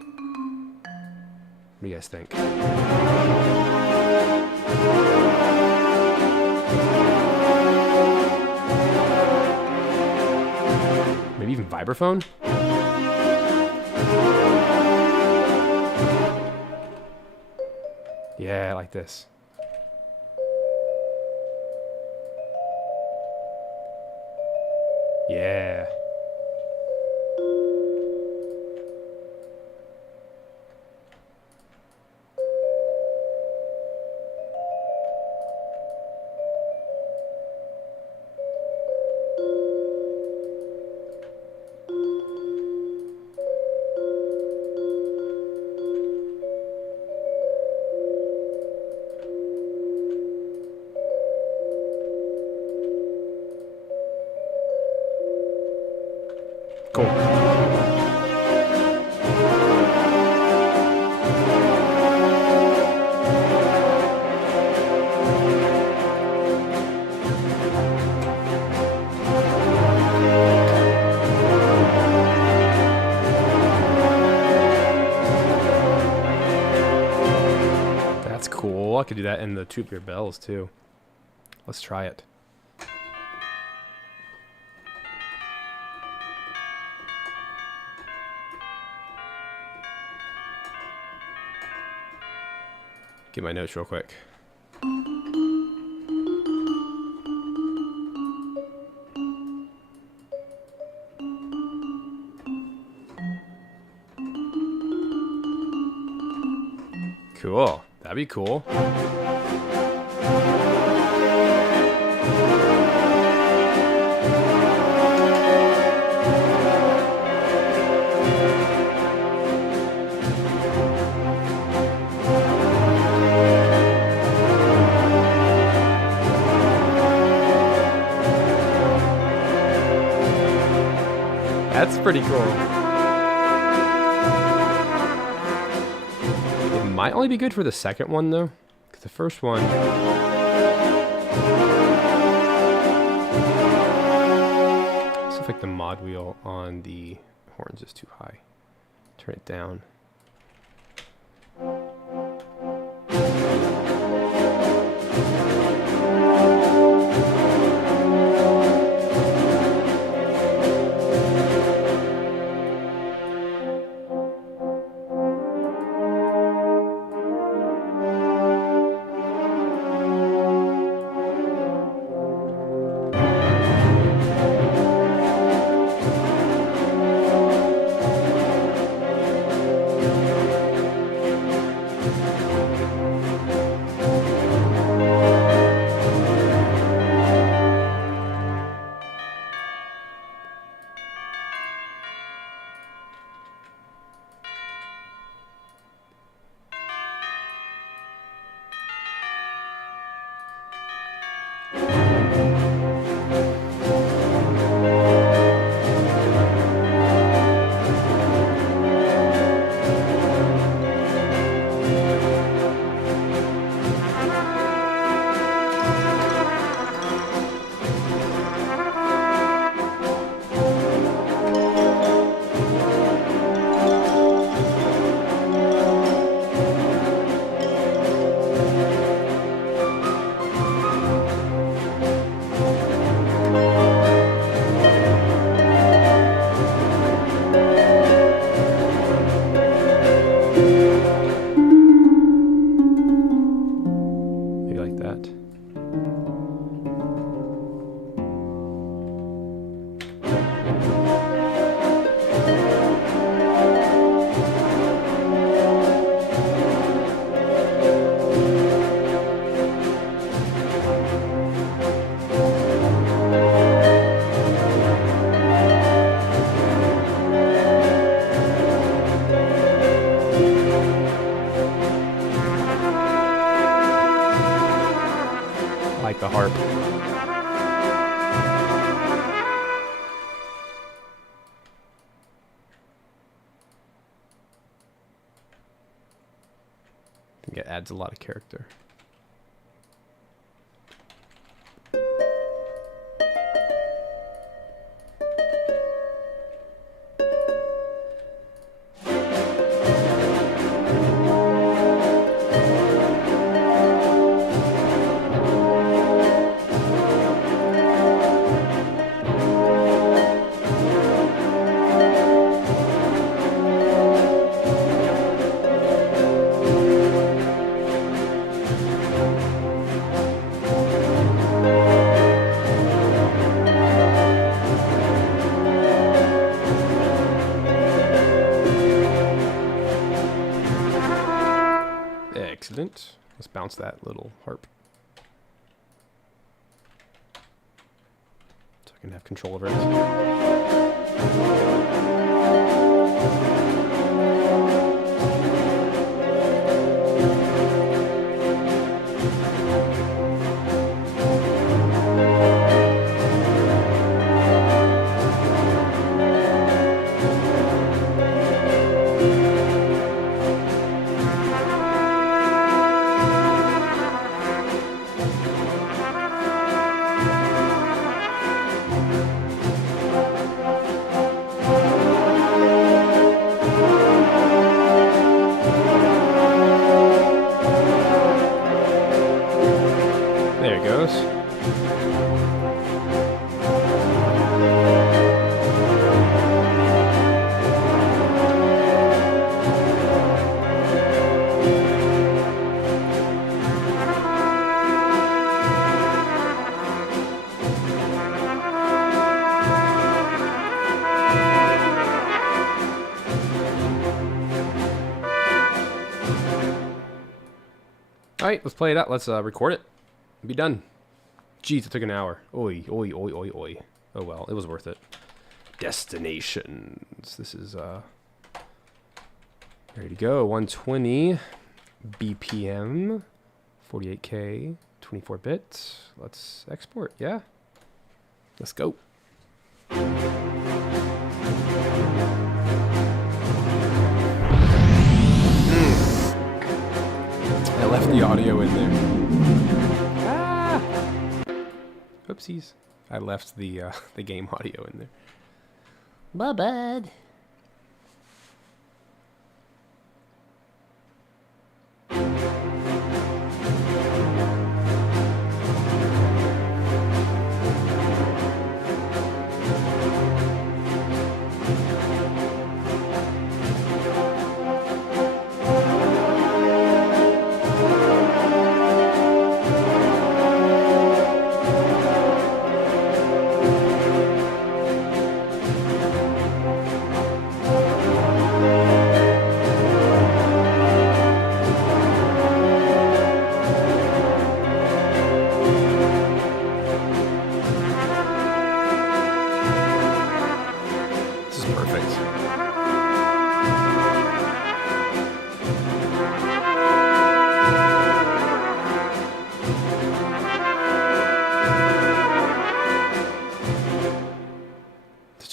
What do you guys think? Maybe even vibraphone? Yeah, I like this. Yeah. Cool. That's cool. I could do that in the tubular bells too. Let's try it. Get my notes real quick. Cool. That'd be cool. pretty cool. It might only be good for the second one though, because the first one. Looks like the mod wheel on the horns is too high. Turn it down. The harp. I think it adds a lot of character. Excellent. Let's bounce that little harp. So I can have control over it. Alright, let's play it out. Let's record it. Be done. Jeez, it took an hour. Oi, oi, oi, oi, oi. Oh well, it was worth it. Destinations. This is ready to go. 120 BPM, 48K, 24 bits. Let's export. Yeah. Let's go. left the audio in there. Ah! Oopsies. I left the game audio in there. My bad.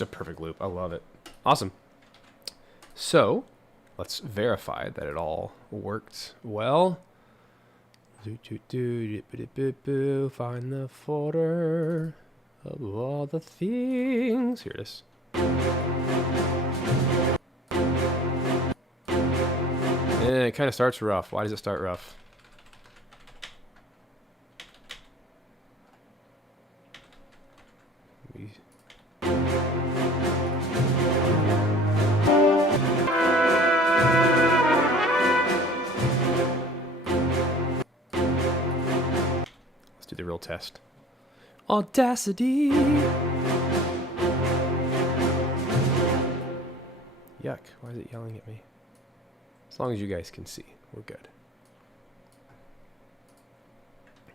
A perfect loop. I love it. Awesome. So let's verify that it all worked well. Find the folder of all the things. Here it is. And it kind of starts rough. Why does it start rough? Do the real test. Audacity. Yuck. Why is it yelling at me? As long as you guys can see, we're good.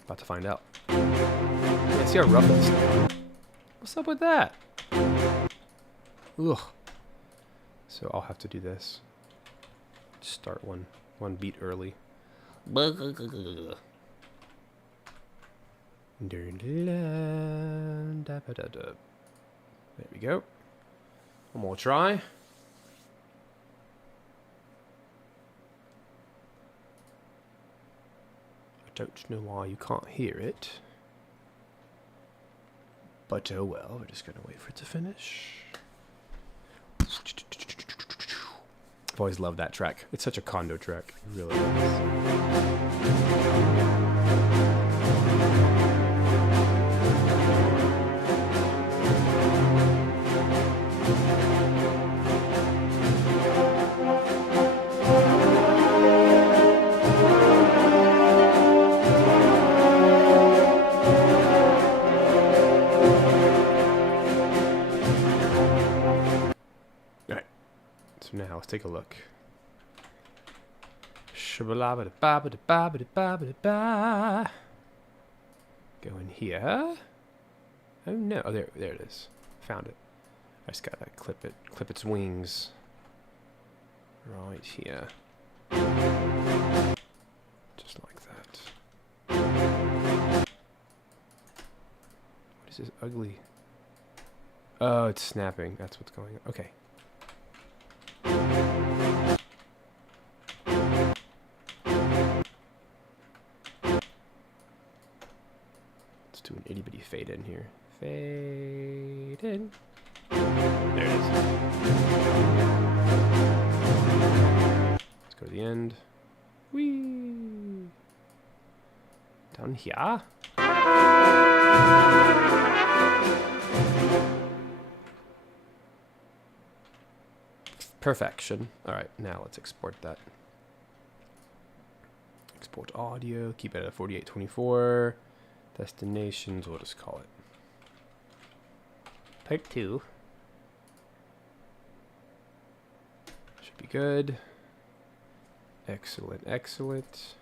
About to find out. Yeah, see how rough it is? What's up with that? Ugh. So I'll have to do this. Start one beat early. There we go. One more try. I don't know why you can't hear it. But oh well, we're just going to wait for it to finish. I've always loved that track. It's such a Kondo track. It really is. Now let's take a look. Go in here. Oh no! Oh, there it is. Found it. I just gotta clip its wings. Right here. Just like that. What is this ugly? Oh, it's snapping. That's what's going on. Okay. Let's do an itty bitty fade in here. Fade in. There it is. Let's go to the end. Whee! Down here. Perfection. All right, now let's export that. Export audio. Keep it at 4824. Destinations. We'll just call it Part 2. Should be good. Excellent, excellent.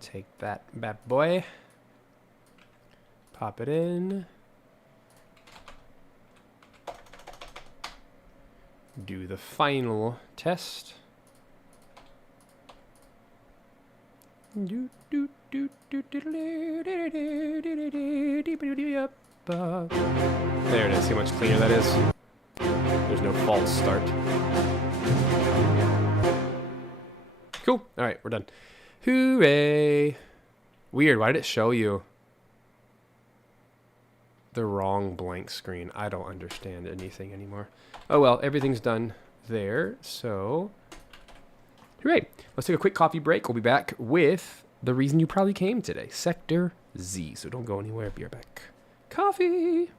Take that bad boy. Pop it in. Do the final test. There it is. See how much cleaner that is? There's no false start. Cool. All right, we're done. Hooray. Weird, why did it show you the wrong blank screen? I don't understand anything anymore. Oh well, everything's done there, so hooray. Let's take a quick coffee break. We'll be back with the reason you probably came today, Sector Z. So don't go anywhere, be right back. Coffee!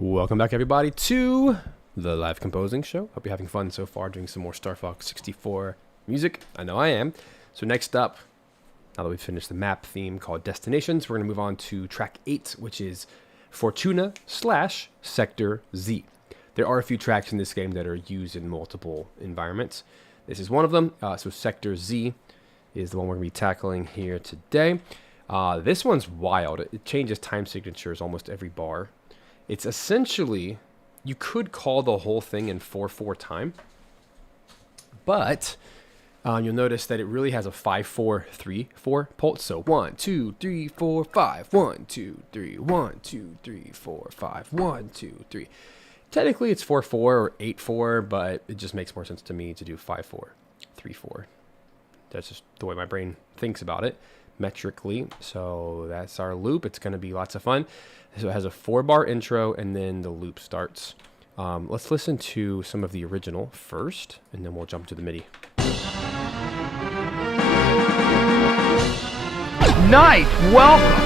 Welcome back, everybody, to the live composing show. Hope you're having fun so far doing some more Star Fox 64 music. I know I am. So next up, now that we've finished the map theme called Destinations, we're going to move on to track 8, which is Fortuna / Sector Z. There are a few tracks in this game that are used in multiple environments. This is one of them. So Sector Z is the one we're going to be tackling here today. This one's wild. It changes time signatures almost every bar. It's essentially, you could call the whole thing in 4/4 time, but you'll notice that it really has a 5/4-3/4 pulse. So 1, 2, 3, 4, 5. 1, 2, 3. 1, 2, 3, 4, 5. 1, 2, 3. Technically, it's 4/4 or 8/4, but it just makes more sense to me to do 5/4-3/4. That's just the way my brain thinks about it metrically. So that's our loop. It's going to be lots of fun. So it has a 4-bar intro, and then the loop starts. Let's listen to some of the original first, and then we'll jump to the MIDI. Nice, welcome.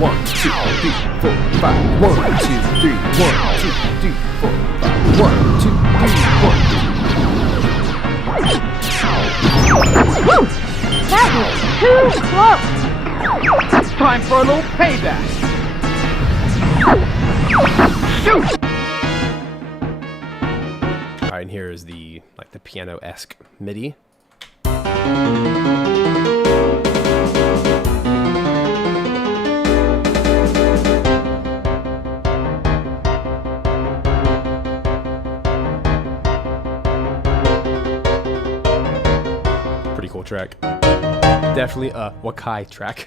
1, 2, 3, 4, 5. 1, 2, 3. 1, 2, 3, 4, 5. 1, 2, 3, 1. That was too close. Time for a little payback. Shoot! All right, and here is the piano-esque MIDI. Pretty cool track. Definitely a Wakai track.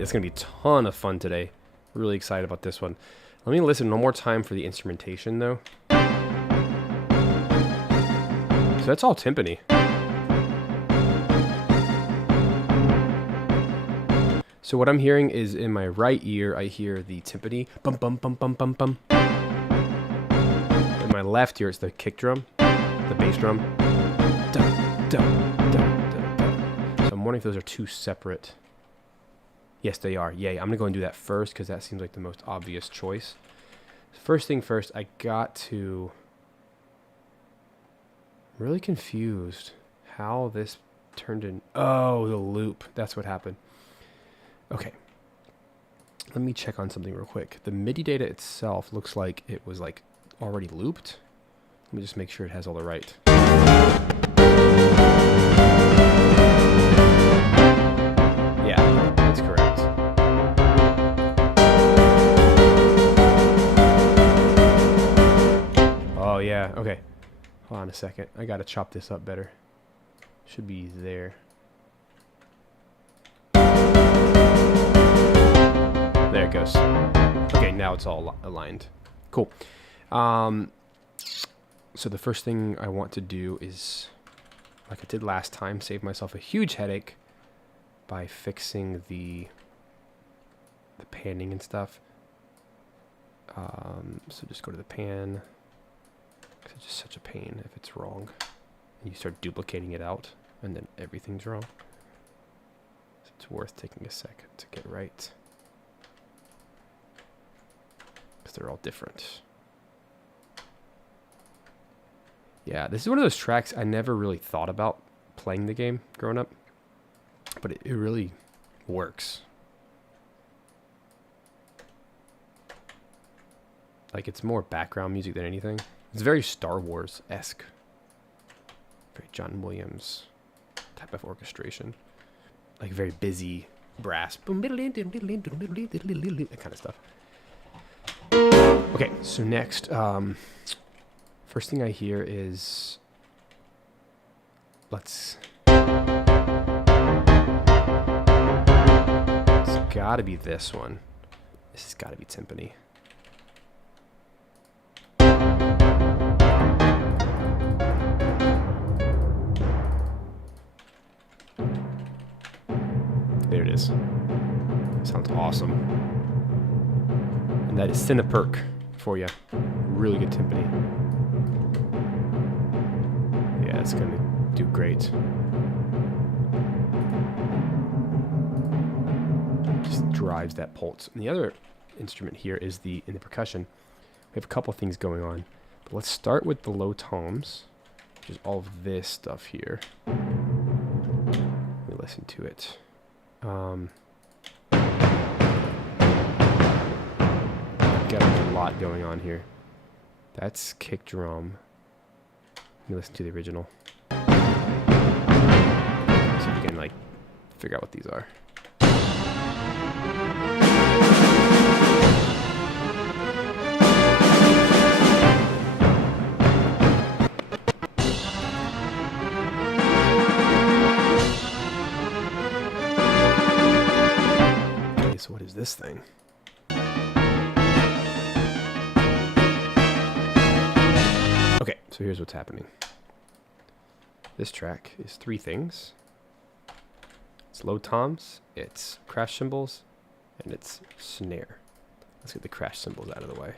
It's going to be a ton of fun today. Really excited about this one. Let me listen one more time for the instrumentation, though. So that's all timpani. So what I'm hearing is in my right ear, I hear the timpani. Bum, bum, bum, bum, bum, bum. In my left ear, it's the kick drum, the bass drum. Dun, dun, dun, dun, dun. So I'm wondering if those are two separate. Yes, they are. Yay. I'm going to go and do that first because that seems like the most obvious choice. First thing first, I got to... really confused how this turned in... Oh, the loop. That's what happened. Okay. Let me check on something real quick. The MIDI data itself looks like it was like already looped. Let me just make sure it has all the right... That's correct. Oh, yeah. Okay. Hold on a second. I gotta chop this up better. Should be there. There it goes. Okay, now it's all aligned. Cool. So the first thing I want to do is, like I did last time, save myself a huge headache by fixing the panning and stuff. So just go to the pan. It's just such a pain if it's wrong. You start duplicating it out, and then everything's wrong. So it's worth taking a second to get right. Because they're all different. Yeah, this is one of those tracks I never really thought about playing the game growing up. But it really works. Like, it's more background music than anything. It's very Star Wars-esque. Very John Williams type of orchestration. Like, very busy brass. That kind of stuff. Okay, so next, first thing I hear is... Gotta be this one. This has gotta be timpani. There it is. Sounds awesome. And that is Cineperk for you. Really good timpani. Yeah, it's gonna do great. Just drives that pulse. And the other instrument here is in the percussion. We have a couple things going on. But let's start with the low toms, which is all of this stuff here. Let me listen to it. Got a lot going on here. That's kick drum. Let me listen to the original. See if you can like figure out what these are. Okay, so what is this thing? Okay, so here's what's happening. This track is three things. It's low toms, it's crash cymbals, and it's snare. Let's get the crash cymbals out of the way.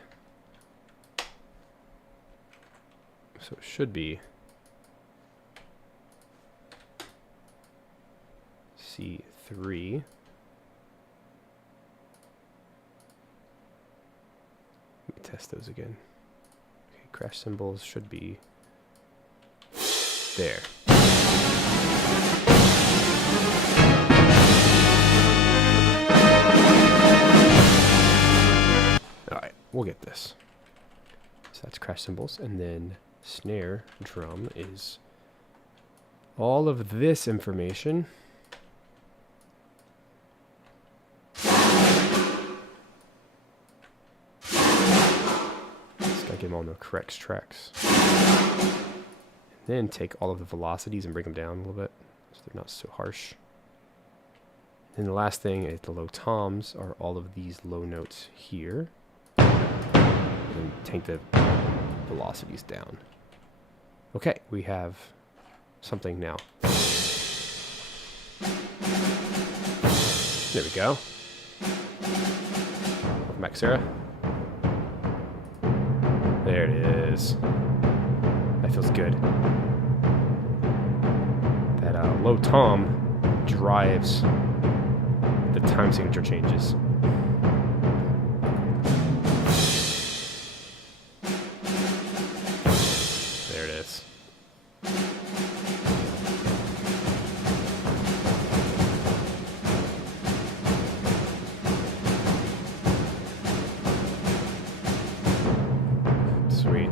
So it should be C3. Let me test those again. Crash cymbals should be there. Alright, we'll get this. So that's crash cymbals, and then snare drum is all of this information. Get them on the correct tracks. And then take all of the velocities and bring them down a little bit so they're not so harsh. And the last thing is the low toms are all of these low notes here. And take the velocities down. Okay, we have something now. There we go. Welcome back, Sarah. There it is. That feels good. That low tom drives the time signature changes. There it is. Sweet.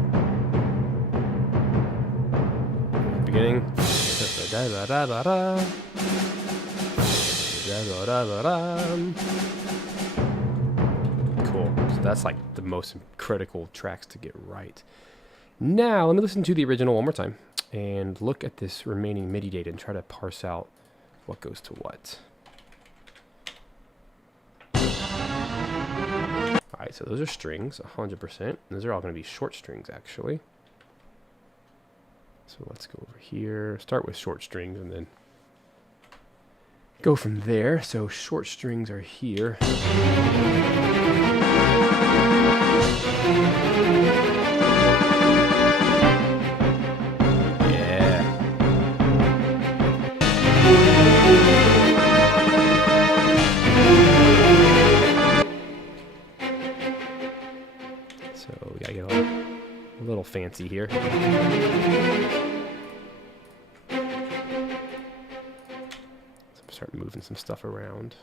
Beginning. Cool. So that's like the most critical tracks to get right. Now, let me listen to the original one more time and look at this remaining MIDI data and try to parse out what goes to what. Alright, so those are strings, 100%. Those are all going to be short strings, actually. So let's go over here. Start with short strings and then go from there. So short strings are here. Yeah. So we gotta get a little fancy here. Start moving some stuff around.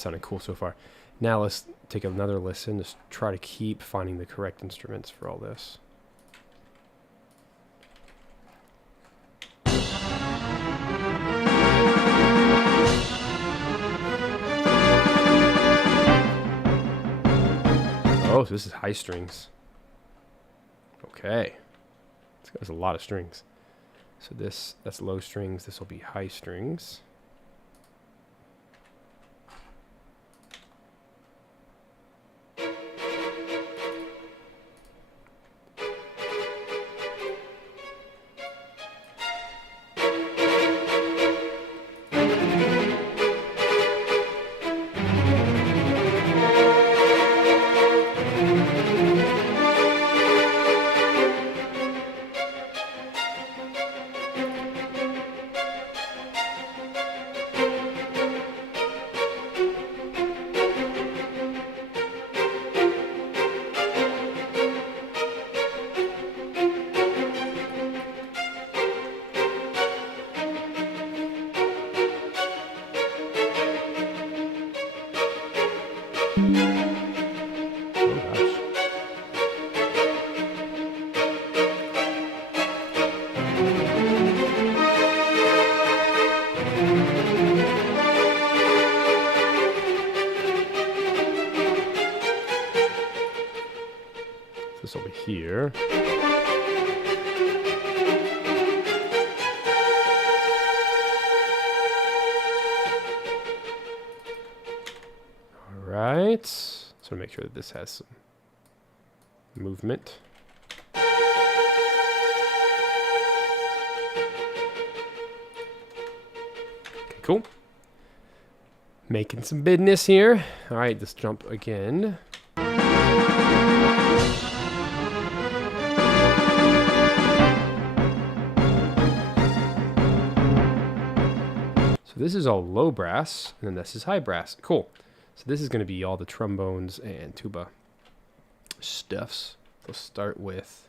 sounded cool so far. Now let's take another listen. Just try to keep finding the correct instruments for all this. Oh, so this is high strings. Okay. There's a lot of strings. So that's low strings. This will be high strings. This will be here. All right. So make sure that this has some movement. Okay, cool. Making some business here. All right, let's jump again. This is all low brass, and then this is high brass. Cool. So this is going to be all the trombones and tuba stuffs. Let's start with...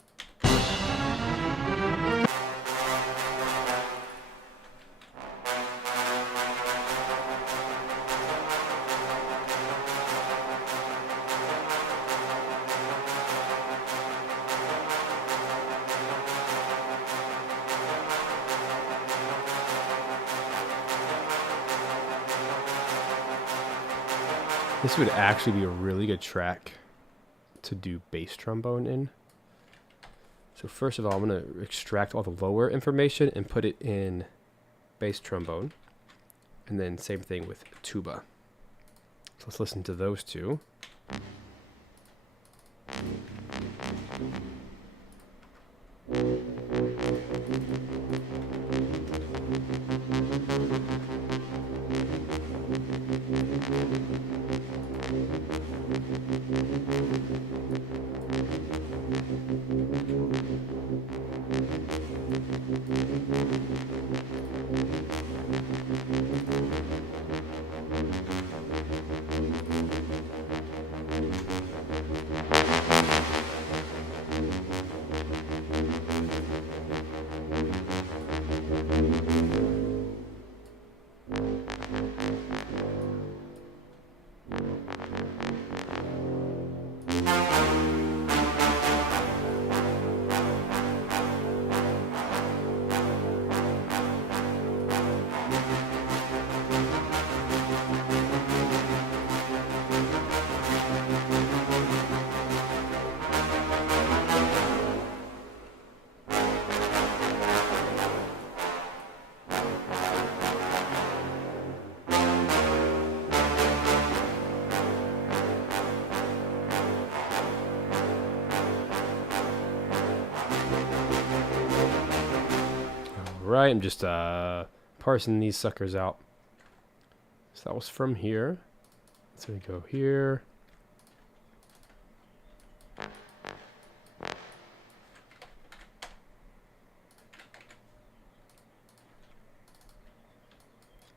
This would actually be a really good track to do bass trombone in. So first of all, I'm going to extract all the lower information and put it in bass trombone. And then same thing with tuba. So let's listen to those two. Right, I'm just parsing these suckers out. So that was from here. So we go here.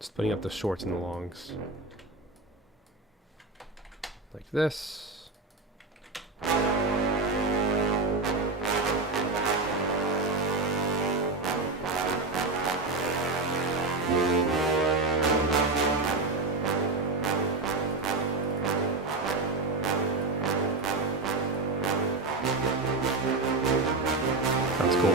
Splitting up the shorts and the longs. Like this. Sounds cool.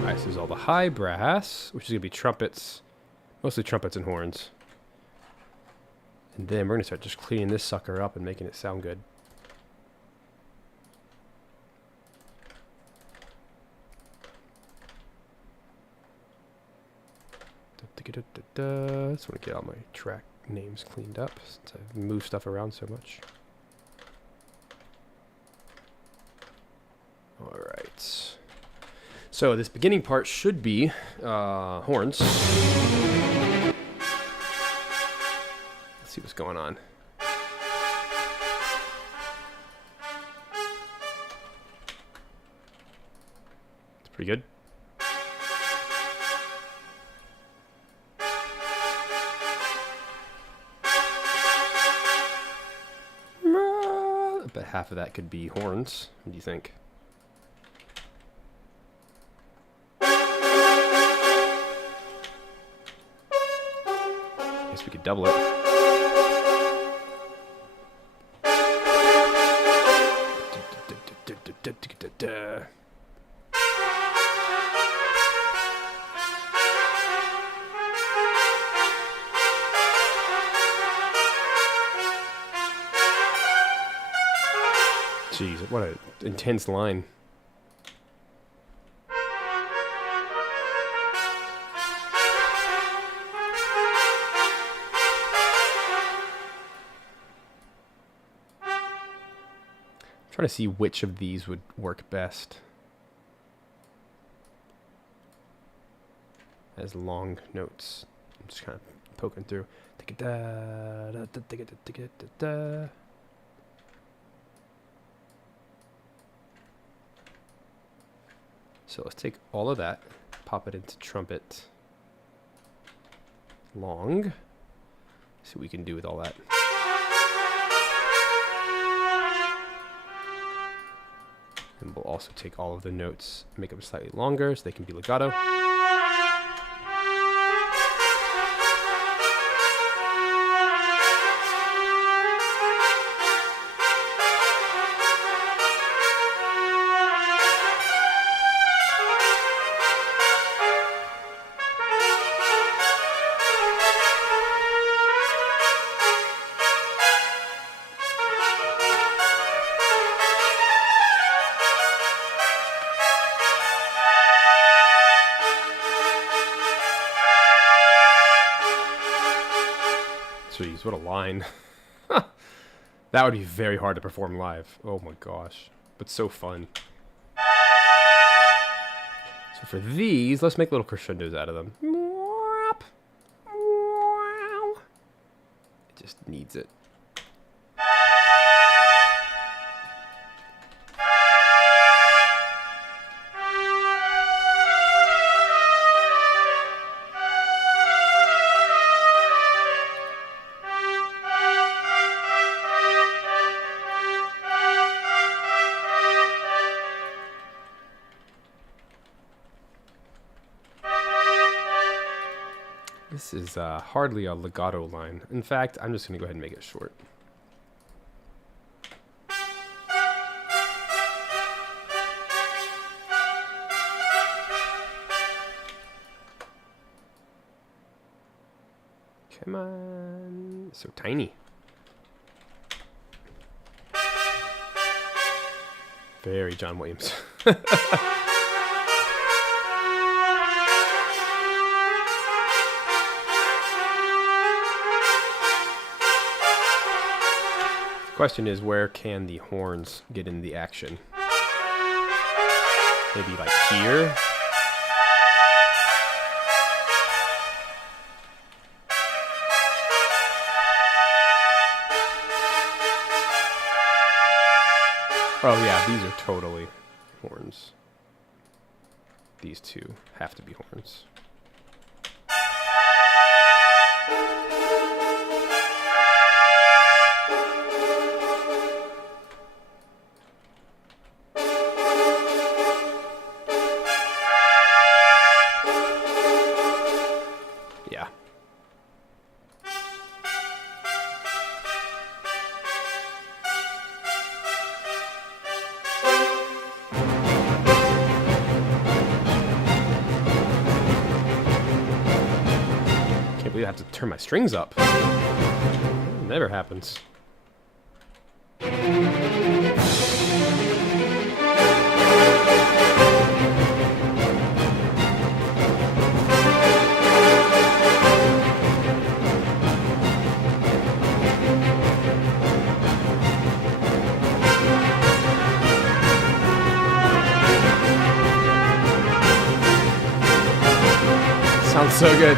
Alright, so there's all the high brass, which is going to be trumpets, mostly trumpets and horns. And then we're going to start just cleaning this sucker up and making it sound good. Just want to get all my track names cleaned up since I move stuff around so much. Alright. So this beginning part should be horns. Let's see what's going on. It's pretty good. I bet half of that could be horns. What do you think? Guess we could double it. Jeez, what an intense line. I'm trying to see which of these would work best as long notes. I'm just kind of poking through. So let's take all of that, pop it into trumpet long. See what we can do with all that. And we'll also take all of the notes, make them slightly longer so they can be legato. Jeez, what a line. That would be very hard to perform live. Oh my gosh. But so fun. So for these, let's make little crescendos out of them. It just needs it. This is hardly a legato line. In fact, I'm just going to go ahead and make it short. Come on. So tiny. Very John Williams. Question is, where can the horns get in the action? Maybe like here? Oh yeah, these are totally horns. These two have to be horns. believe I have to turn my strings up. Never happens. Sounds so good.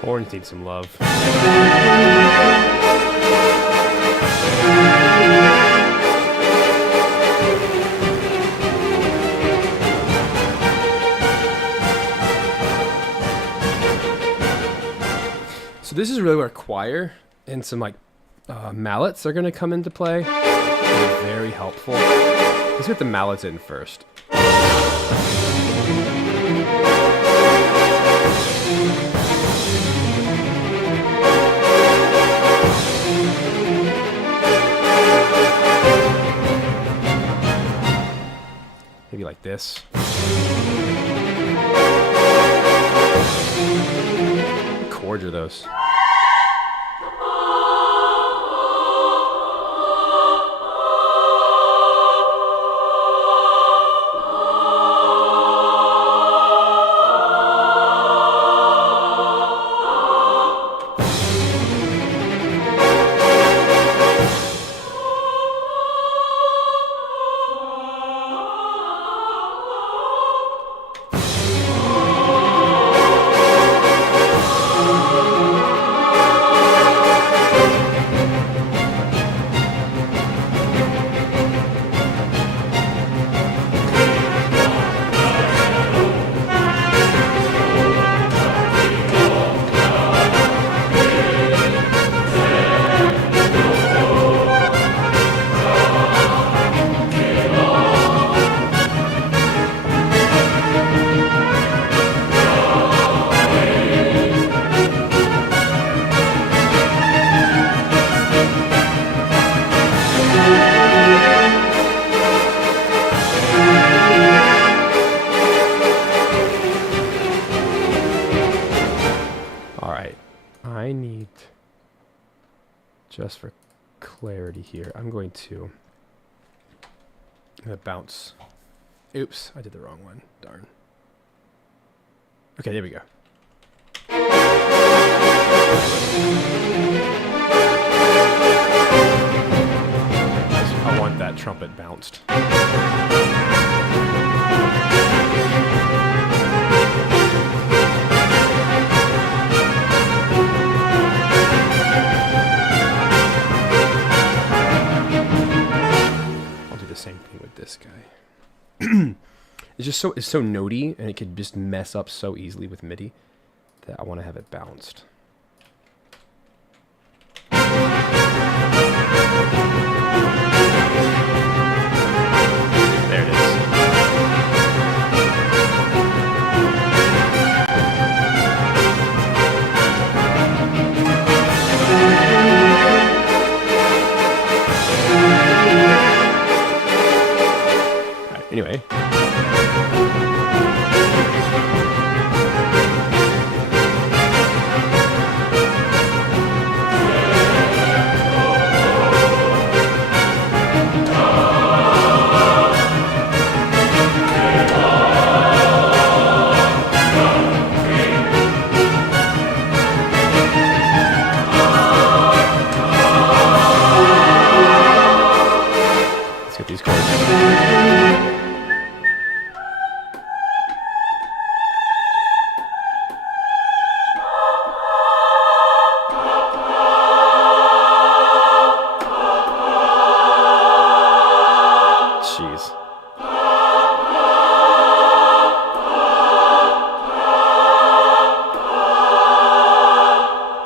Horns need some love. So this is really where choir and some like mallets are going to come into play. They're very helpful. Let's get the mallets in first. Maybe like this. What chords are those? I need, just for clarity here, I'm going to bounce. Oops, I did the wrong one. Darn. Okay, there we go. I want that trumpet bounced. this guy. It's so notey, and it could just mess up so easily with MIDI that I want to have it balanced. There it is. All right, anyway. These chords. Jeez.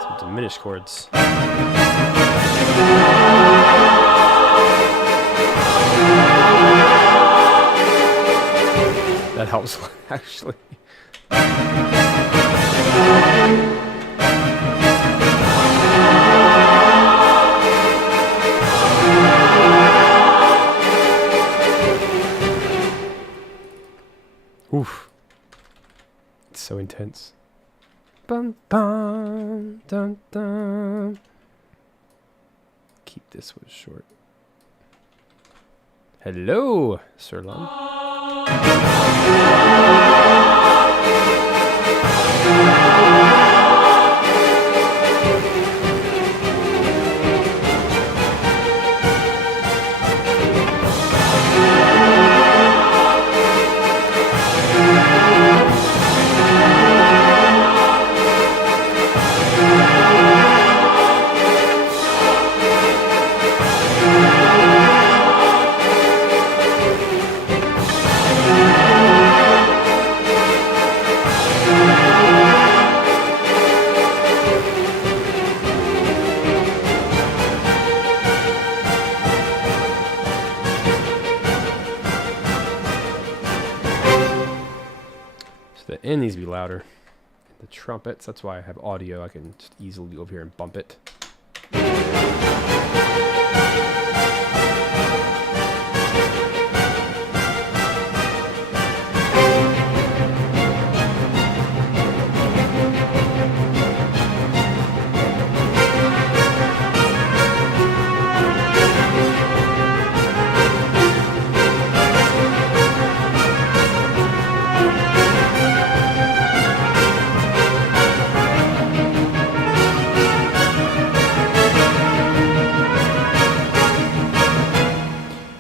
Some diminished chords. That helps, actually. Oof. It's so intense. Bum, bum, dun, dun. Keep this one short. Hello, Sirlon. The end needs to be louder. The trumpets, that's why I have audio. I can just easily go over here and bump it.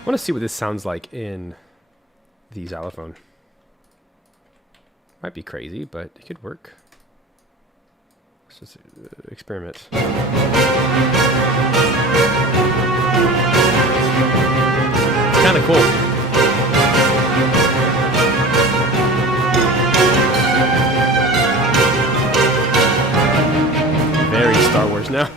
I want to see what this sounds like in the xylophone. Might be crazy, but it could work. Let's just experiment. It's kind of cool. Very Star Wars now.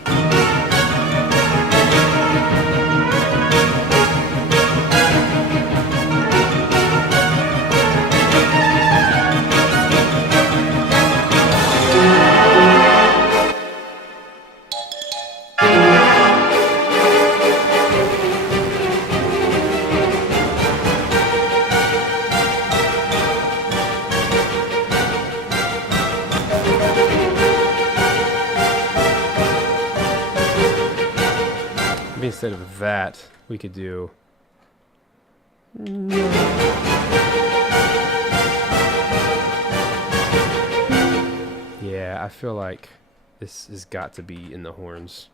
Instead of that, we could do. Yeah, I feel like this has got to be in the horns.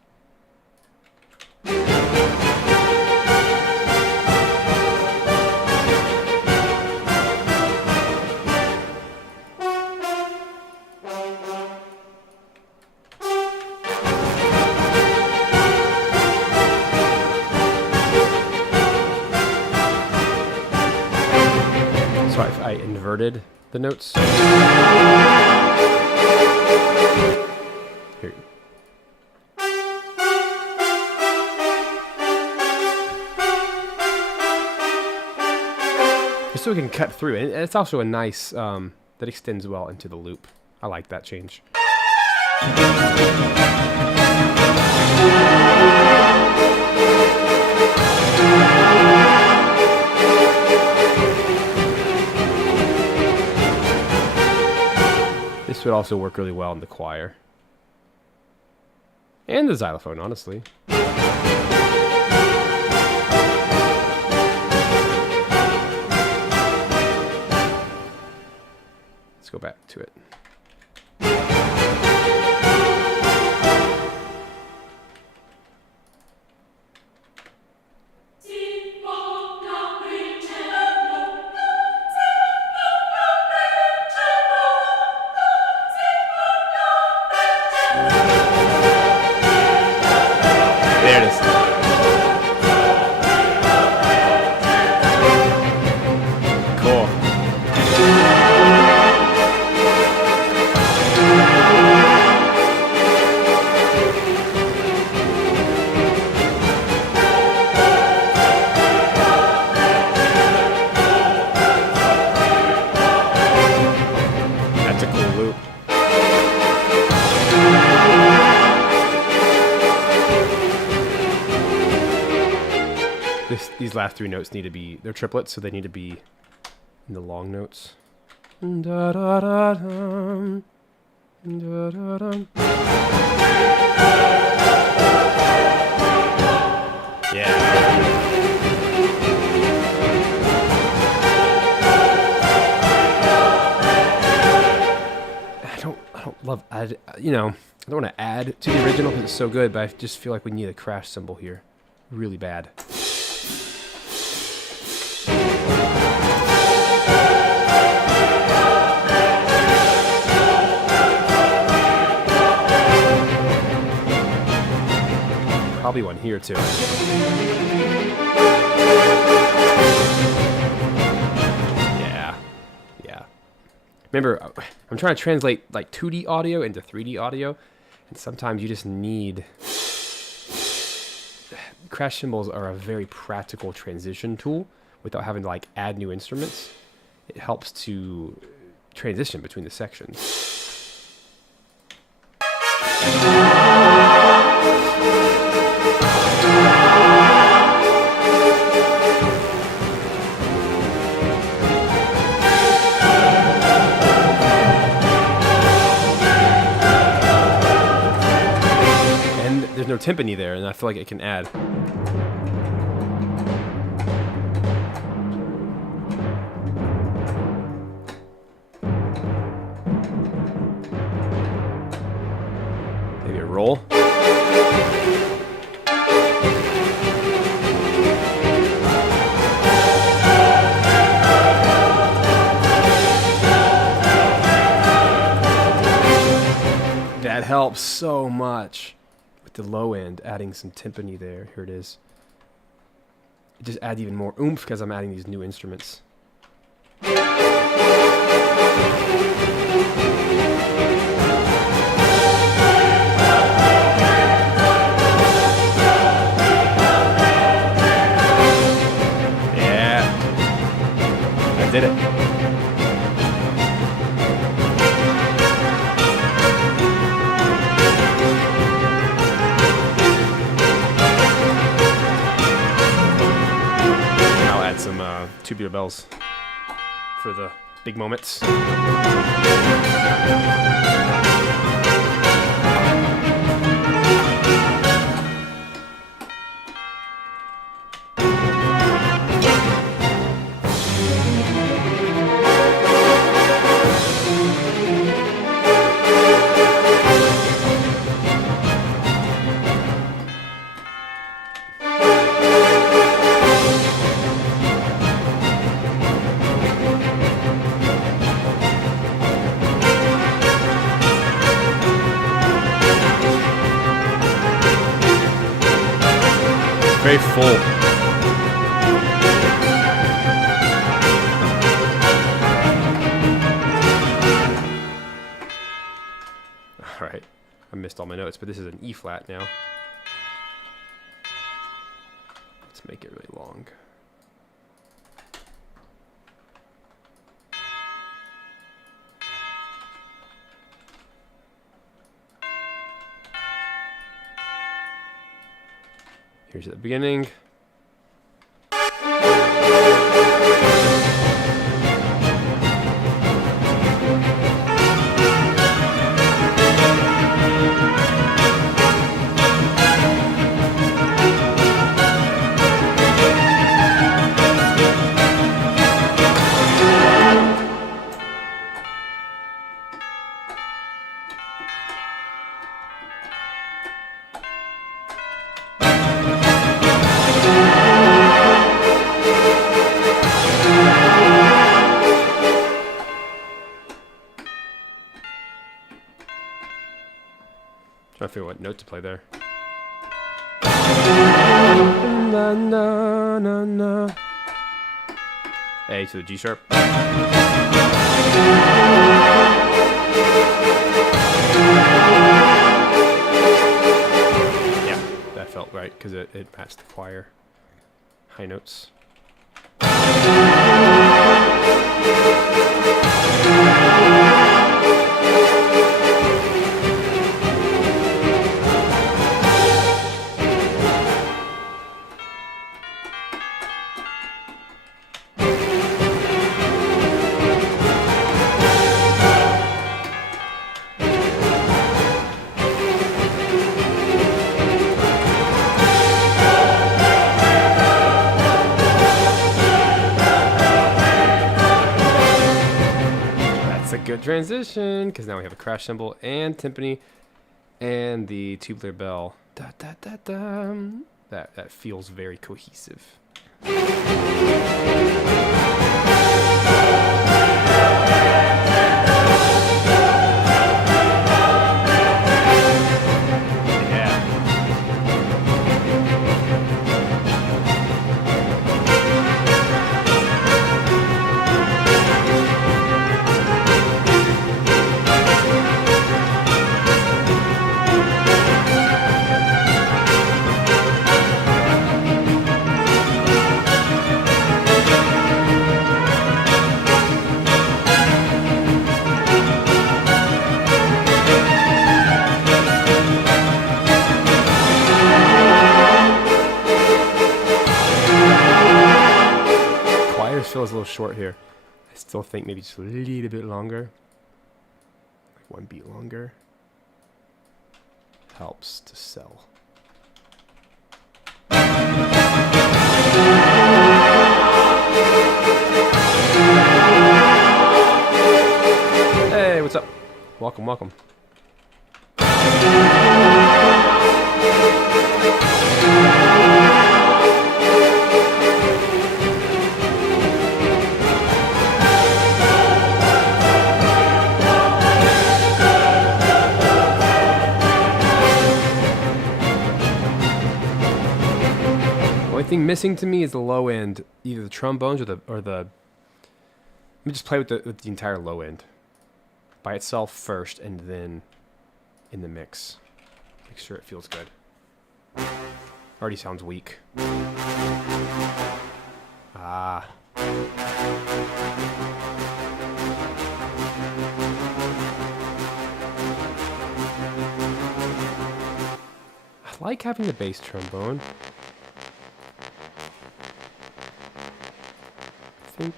inverted the notes. Here. Just so we can cut through it. It's also a nice, that extends well into the loop. I like that change. This would also work really well in the choir. And the xylophone, honestly. Let's go back to it. There it is. Cool. That's a cool loop. These last three notes need to be, they're triplets, so they need to be in the long notes. Da-da-da-dum, da-da-dum. Yeah. I don't love add, you know, I don't want to add to the original because it's so good, but I just feel like we need a crash cymbal here. Really bad. Probably one here too. Yeah. Yeah. Remember, I'm trying to translate like 2D audio into 3D audio, and sometimes you just need... Crash cymbals are a very practical transition tool without having to like add new instruments. It helps to transition between the sections. And there's no timpani there, and I feel like it can add. Maybe a roll. That helps so much with the low end, adding some timpani there. Here it is. It just adds even more oomph because I'm adding these new instruments. Yeah, I did it. Some tubular bells for the big moments. Very full. I missed all my notes, but this is an E flat now. Let's make it really long. Here's at the beginning. Trying to figure out what note to play there. Na, na, na, na. A to the G sharp. Yeah, that felt right because it matched the choir high notes. Good transition, because now we have a crash cymbal and timpani and the tubular bell. Da, da, da, da. That feels very cohesive. Feels a little short here. I still think maybe just a little bit longer, like one beat longer, helps to sell. Hey, what's up? Welcome, welcome. Thing missing to me is the low end, either the trombones or the. Let me just play with the entire low end by itself first, and then in the mix. Make sure it feels good. Already sounds weak. Ah. I like having the bass trombone. I think.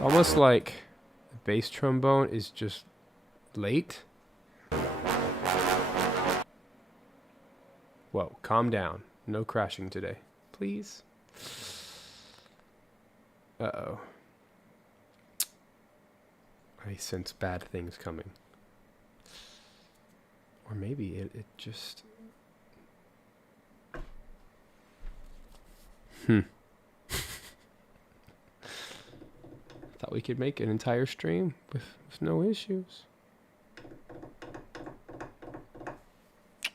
Almost like the bass trombone is just late. Whoa, calm down. No crashing today. Please. Uh-oh. I sense bad things coming. Or maybe it just... Thought we could make an entire stream with no issues.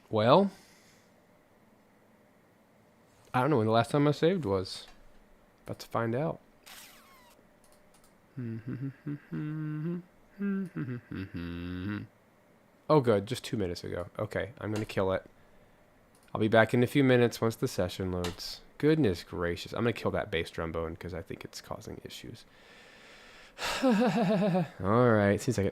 Well, I don't know when the last time I saved was. About to find out. Oh, good. Just 2 minutes ago. Okay, I'm going to kill it. I'll be back in a few minutes once the session loads. Goodness gracious. I'm going to kill that bass trombone because I think it's causing issues. All right. See you in a second.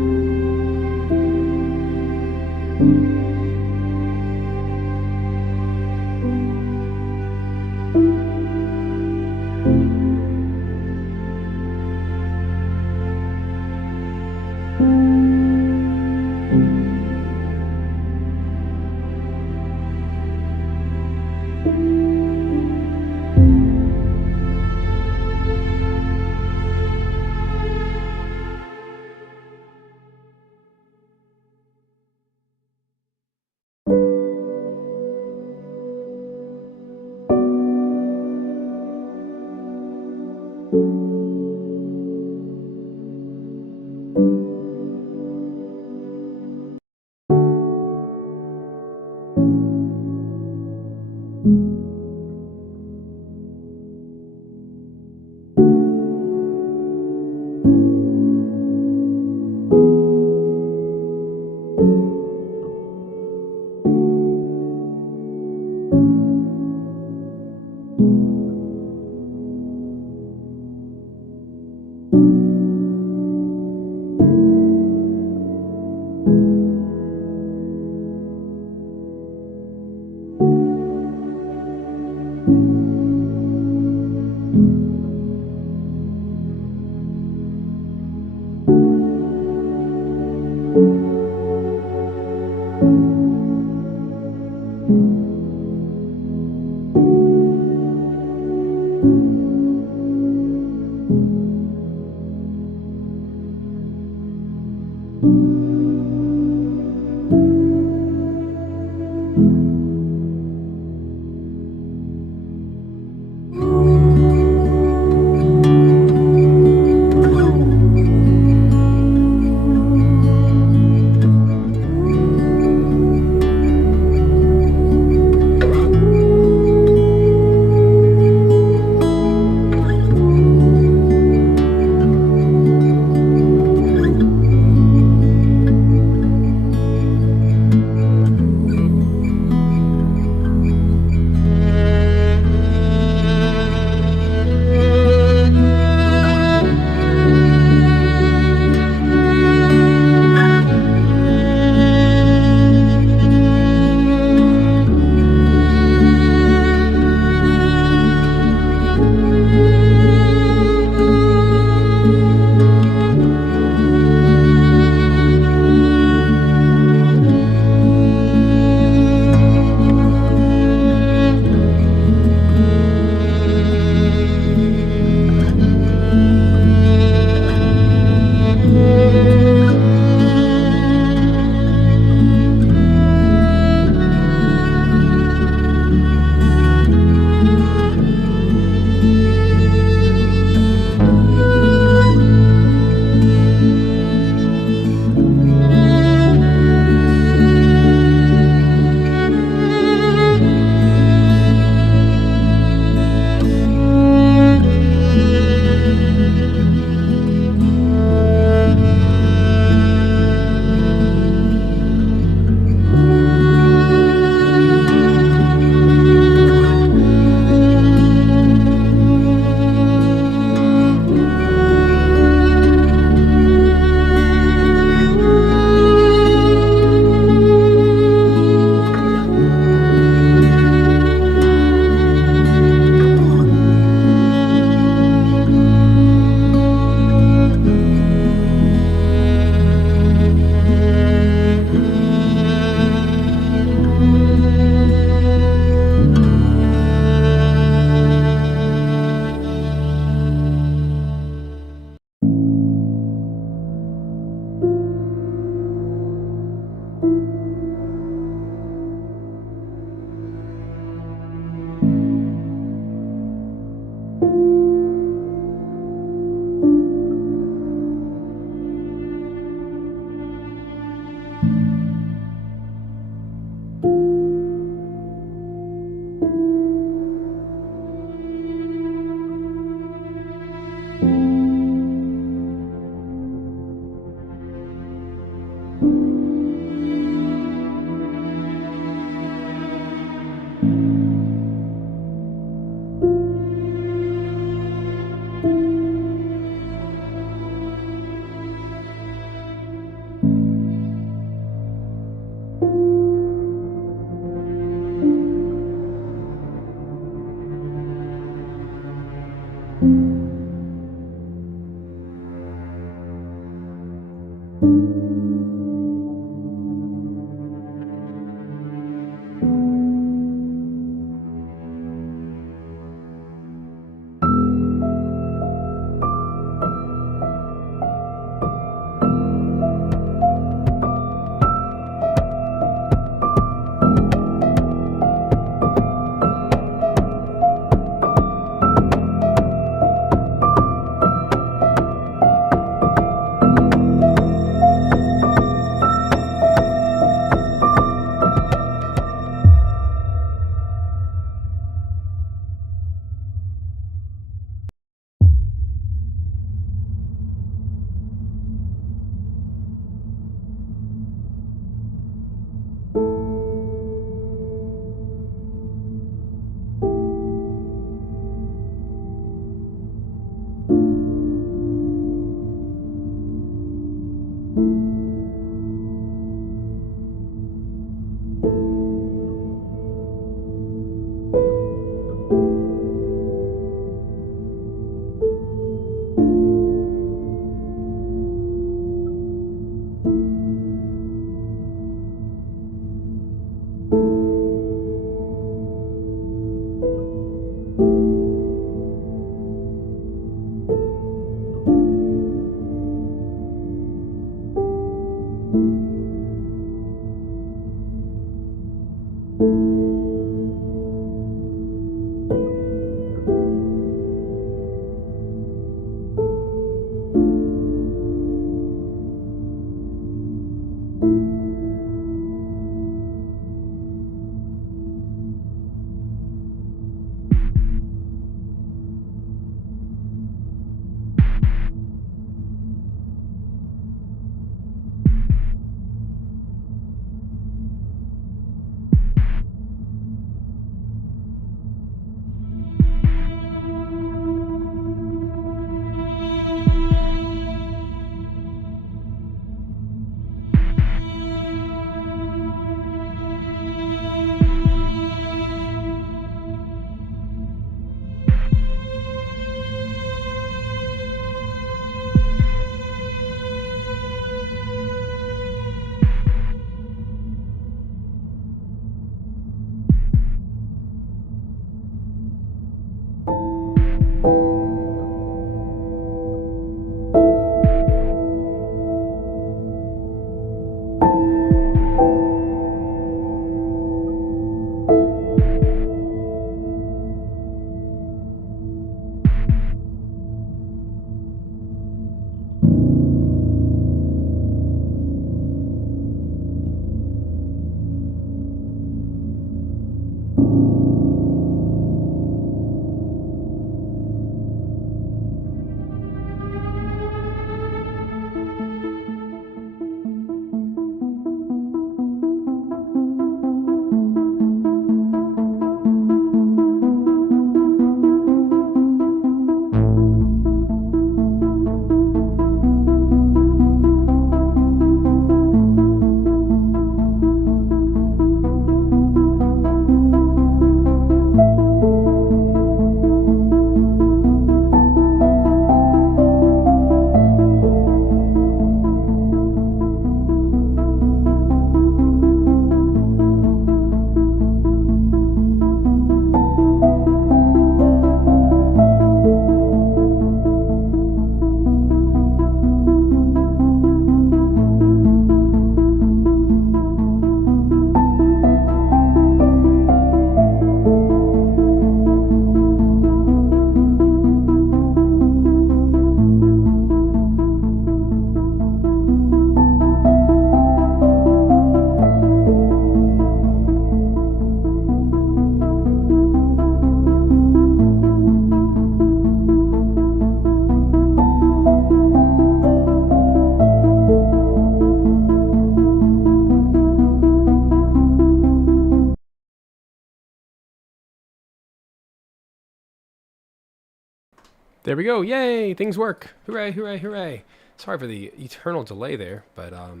There we go. Yay! Things work. Hooray! Hooray! Hooray! Sorry for the eternal delay there, but that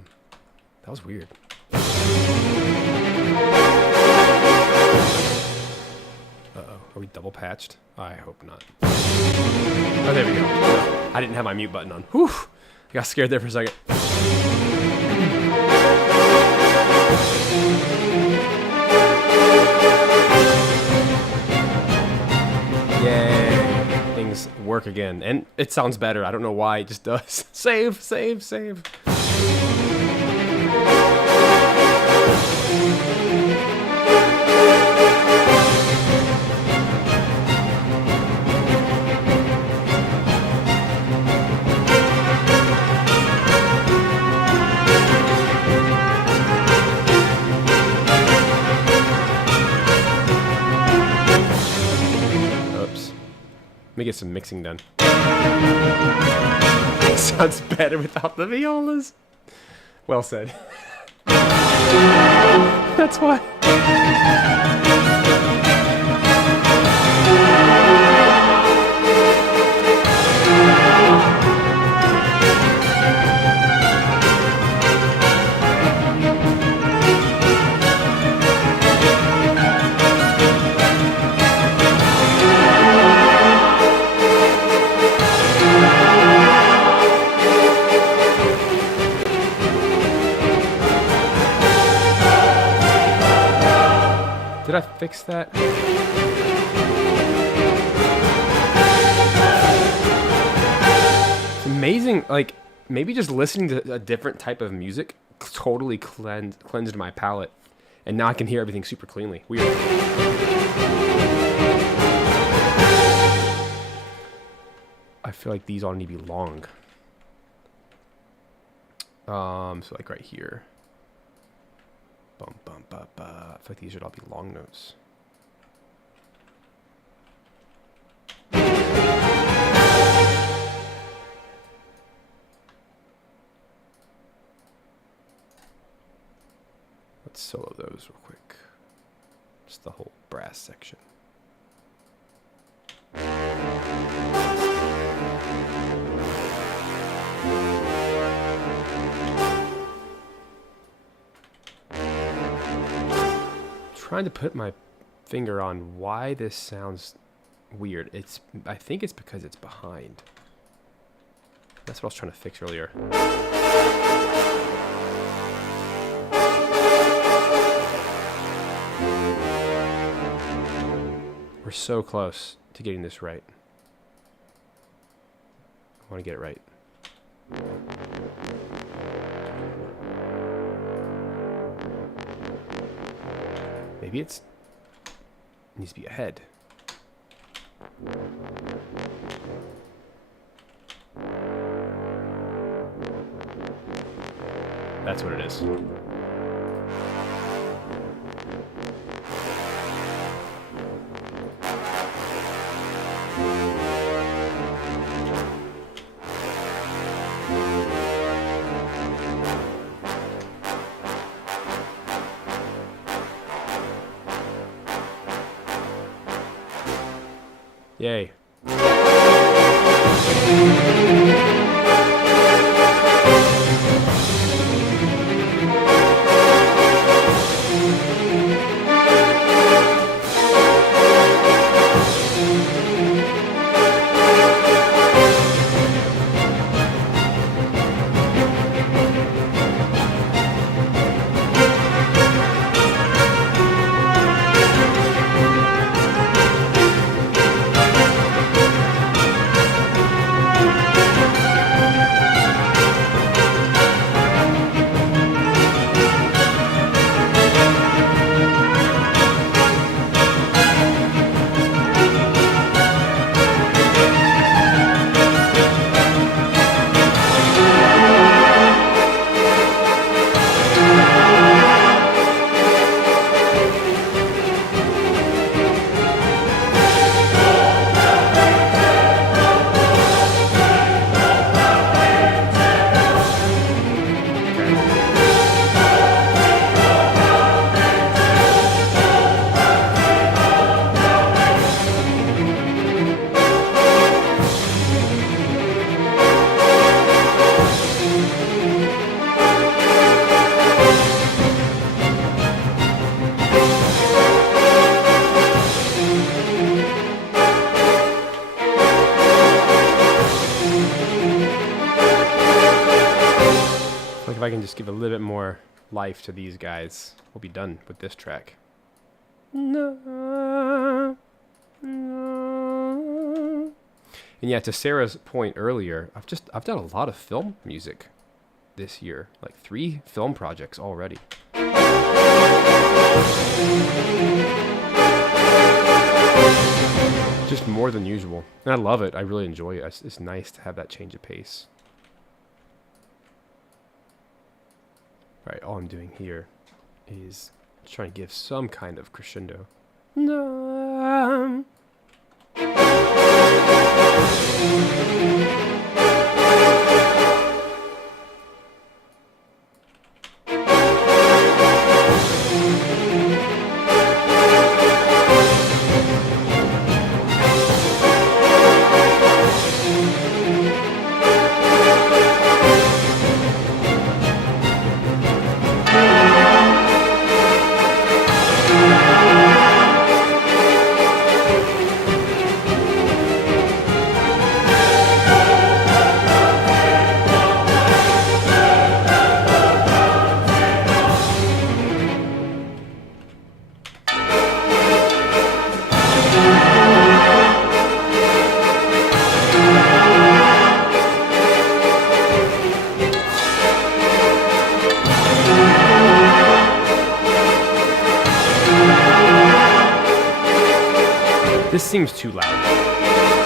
was weird. Uh-oh. Are we double patched? I hope not. Oh, there we go. I didn't have my mute button on. Whew! I got scared there for a second. Yay! Things work again. And it sounds better. I don't know why. It just does. Save, save, save. Let me get some mixing done. Sounds better without the violas. Well said. That's why. Did I fix that? It's amazing, like, maybe just listening to a different type of music totally cleansed my palate. And now I can hear everything super cleanly. Weird. I feel like these all need to be long. So like right here. Bum, bum, ba, ba. I feel like these should all be long notes. Let's solo those real quick. Just the whole brass section. Trying to put my finger on why this sounds weird. I think it's because it's behind. That's what I was trying to fix earlier. We're so close to getting this right. I want to get it right. Maybe it needs to be ahead. That's what it is. Yay. if I can just give a little bit more life to these guys, we'll be done with this track. And yeah, to Sarah's point earlier, I've done a lot of film music this year, like 3 film projects already. Just more than usual. And I love it. I really enjoy it. It's nice to have that change of pace. Alright, all I'm doing here is trying to give some kind of crescendo. No. This seems too loud.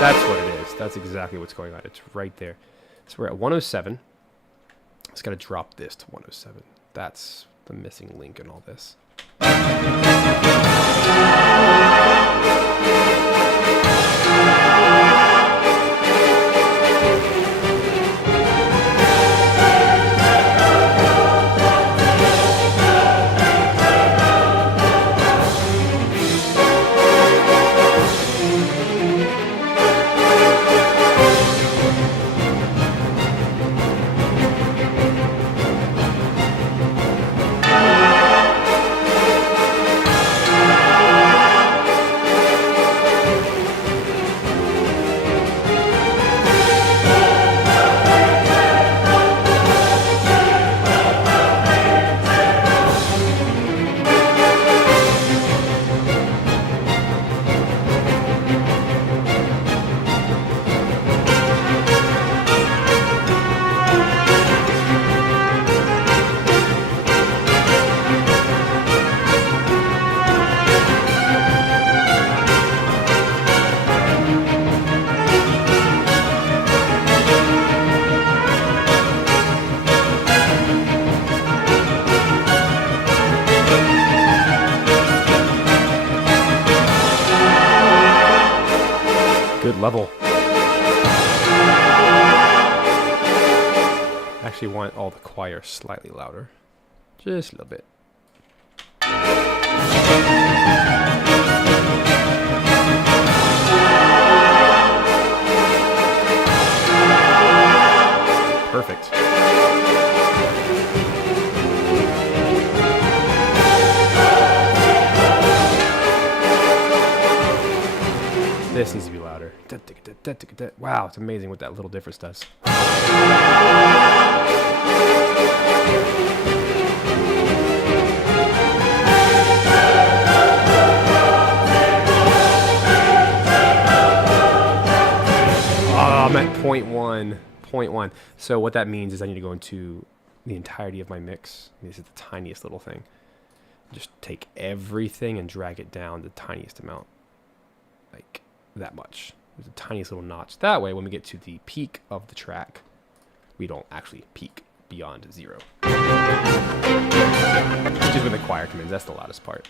That's what it is. That's exactly what's going on. It's right there. So we're at 107. Just got to drop this to 107. That's the missing link in all this. Good level. Actually want all the choir slightly louder. Just a little bit. Perfect. This needs to be louder. Wow, it's amazing what that little difference does. I'm at 0.1. 0.1. So what that means is I need to go into the entirety of my mix. This is the tiniest little thing. Just take everything and drag it down the tiniest amount. Like that much. There's the tiniest little notch. That way, when we get to the peak of the track, we don't actually peak beyond 0. Which is when the choir comes in. That's the loudest part.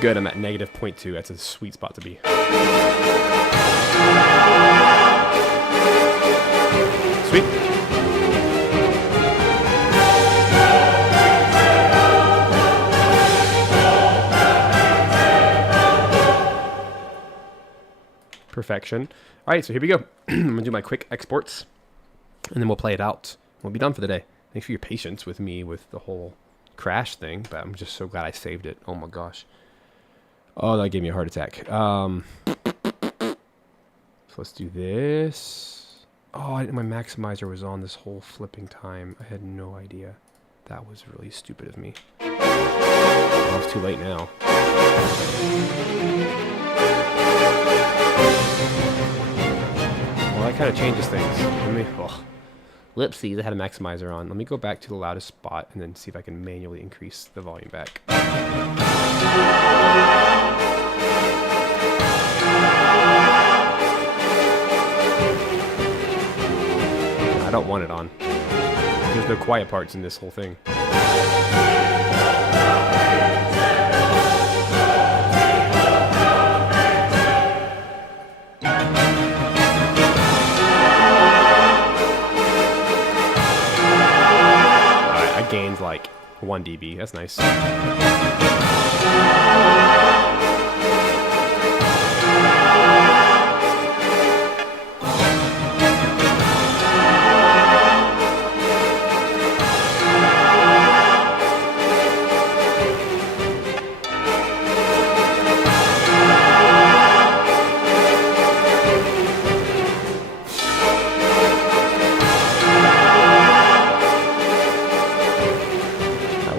Good, I'm at negative 0.2. That's a sweet spot to be. Sweet. Perfection. All right, so here we go. I'm going to do my quick exports, and then we'll play it out. We'll be done for the day. Thanks for your patience with me with the whole crash thing, but I'm just so glad I saved it. Oh my gosh. Oh, that gave me a heart attack. So let's do this. Oh, my maximizer was on this whole flipping time. I had no idea. That was really stupid of me. Oh, it's too late now. Well, that kind of changes things. Let me... Oh. Whoopsies, I had a maximizer on. Let me go back to the loudest spot and then see if I can manually increase the volume back. I don't want it on. There's no quiet parts in this whole thing. I gained like 1 dB. That's nice.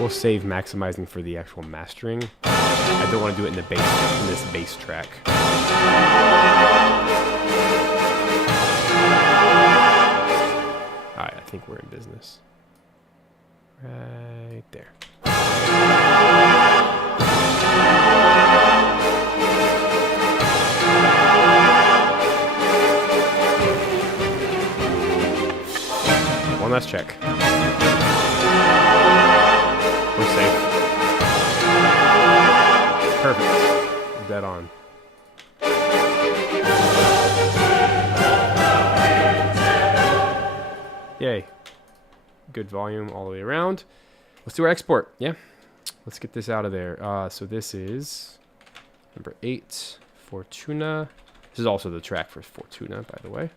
Save maximizing for the actual mastering. I don't want to do it in the bass in this bass track. Alright, I think we're in business. Right there. One last check. We're safe. Perfect. Dead on. Yay. Good volume all the way around. Let's do our export. Yeah. Let's get this out of there. So this is number 8, Fortuna. This is also the track for Fortuna, by the way.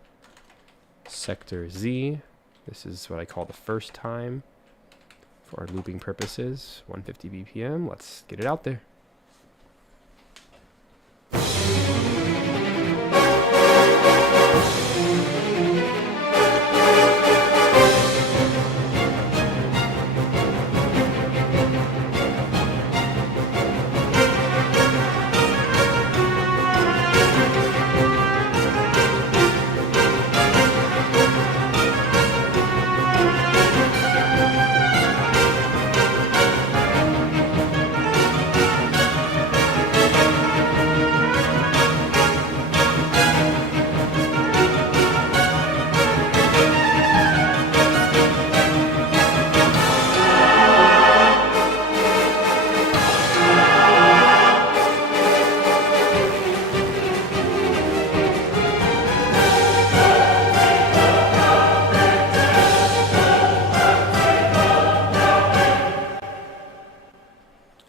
Sector Z. This is what I call the first time. For our looping purposes, 150 BPM. Let's get it out there.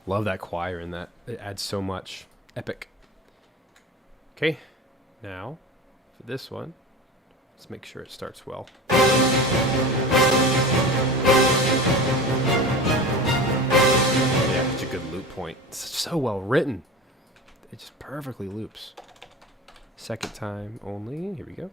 Love that choir in that. It adds so much. Epic. Okay, now for this one, let's make sure it starts well. Yeah, such a good loop point. It's so well written. It just perfectly loops. Second time only. Here we go.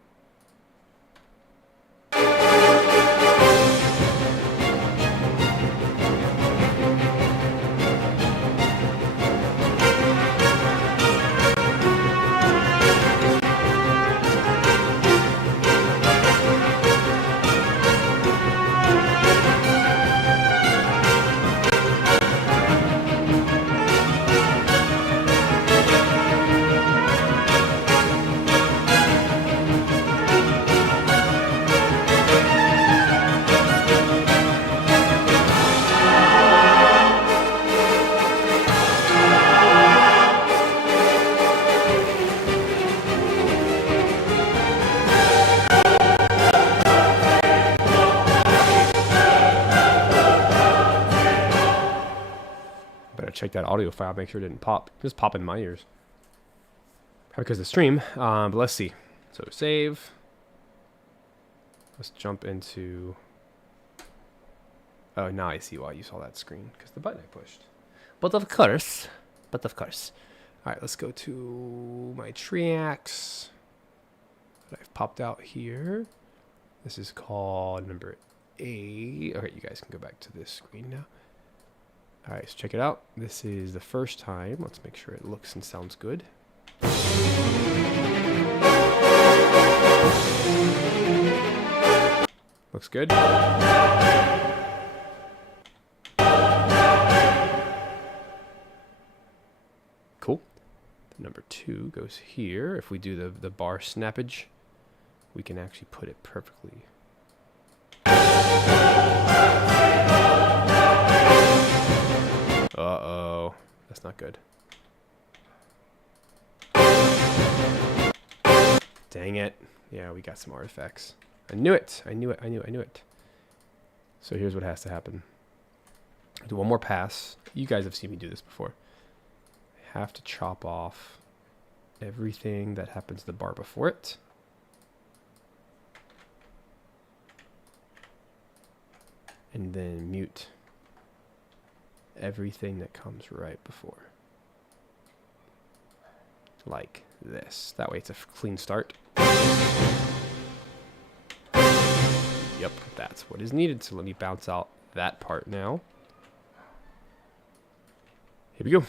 Check that audio file, make sure it didn't pop. Just pop in my ears. because of the stream. But let's see. So save. Let's jump into... Oh, now I see why you saw that screen, because the button I pushed. But of course. All right, let's go to my tracks that I've popped out here. This is called number 8. Okay, you guys can go back to this screen now. All right, so check it out. This is the first time. Let's make sure it looks and sounds good. Looks good. Cool. Number 2 goes here. If we do the bar snappage, we can actually put it perfectly. Uh-oh. That's not good. Dang it. Yeah, we got some artifacts. I knew it. I knew it. So here's what has to happen. I'll do one more pass. You guys have seen me do this before. I have to chop off everything that happens to the bar before it. And then mute everything that comes right before. Like this. That way it's a clean start. Yep, that's what is needed. So let me bounce out that part now. Here we go.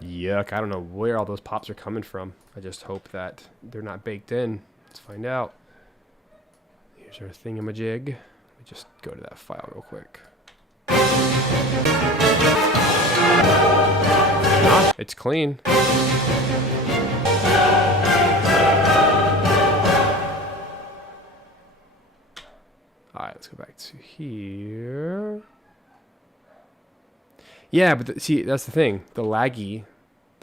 Yuck, I don't know where all those pops are coming from. I just hope that they're not baked in. Let's find out. Here's our thingamajig. Let me just go to that file real quick. Ah, it's clean. Alright, let's go back to here. Yeah, but see, that's the thing. The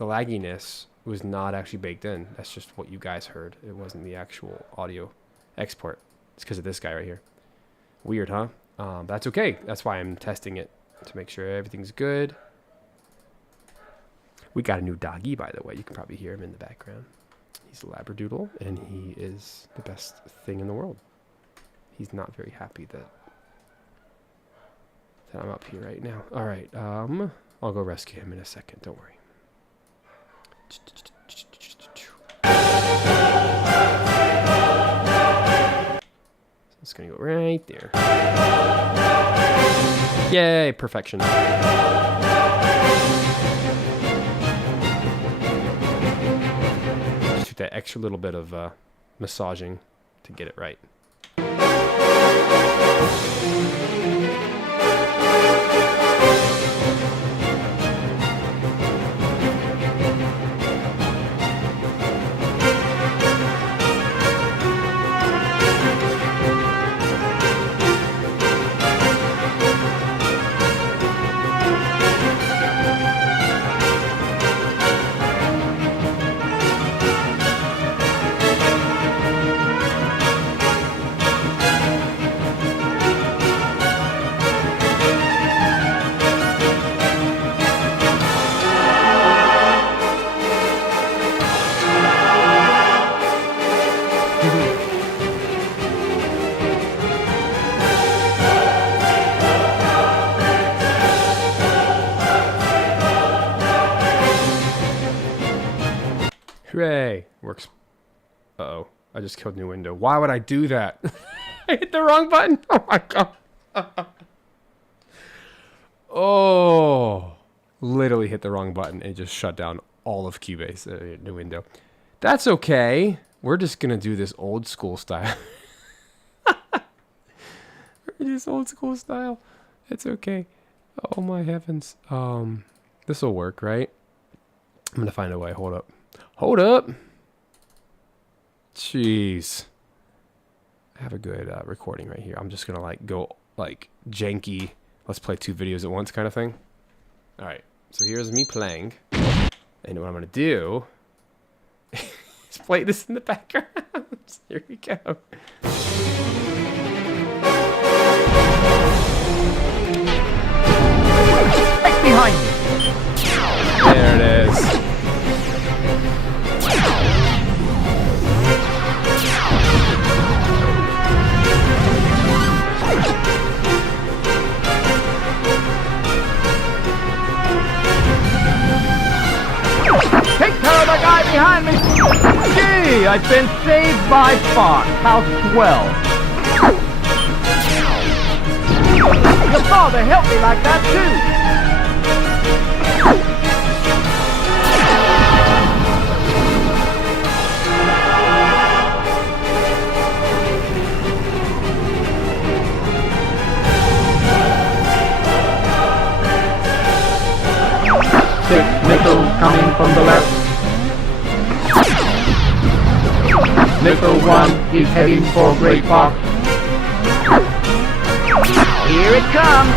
lagginess was not actually baked in. That's just what you guys heard. It wasn't the actual audio export. It's because of this guy right here. Weird, huh? That's okay. That's why I'm testing it to make sure everything's good. We got a new doggy, by the way. You can probably hear him in the background. He's a Labradoodle, and he is the best thing in the world. He's not very happy that I'm up here right now. All right, I'll go rescue him in a second. Don't worry. It's gonna go right there. Yay, perfection. Just do that extra little bit of massaging to get it right. Uh-oh. I just killed new window. Why would I do that? I hit the wrong button. Oh my god. Oh. Literally hit the wrong button and just shut down all of Cubase. New window. That's okay. We're just gonna do this old school style. This old school style. It's okay. Oh my heavens. This will work, right? I'm gonna find a way. Hold up. Hold up. Jeez. I have a good recording right here. I'm just gonna like go like janky. Let's play 2 videos at once kind of thing. All right. So here's me playing, and what I'm gonna do is play this in the background. Here we go. Right behind you. There it is. Take care of the guy behind me. Gee, I've been saved by Fox. How swell. Your father helped me like that too. Missile coming from the left. Missile 1 is heading for Great Fox. Here it comes.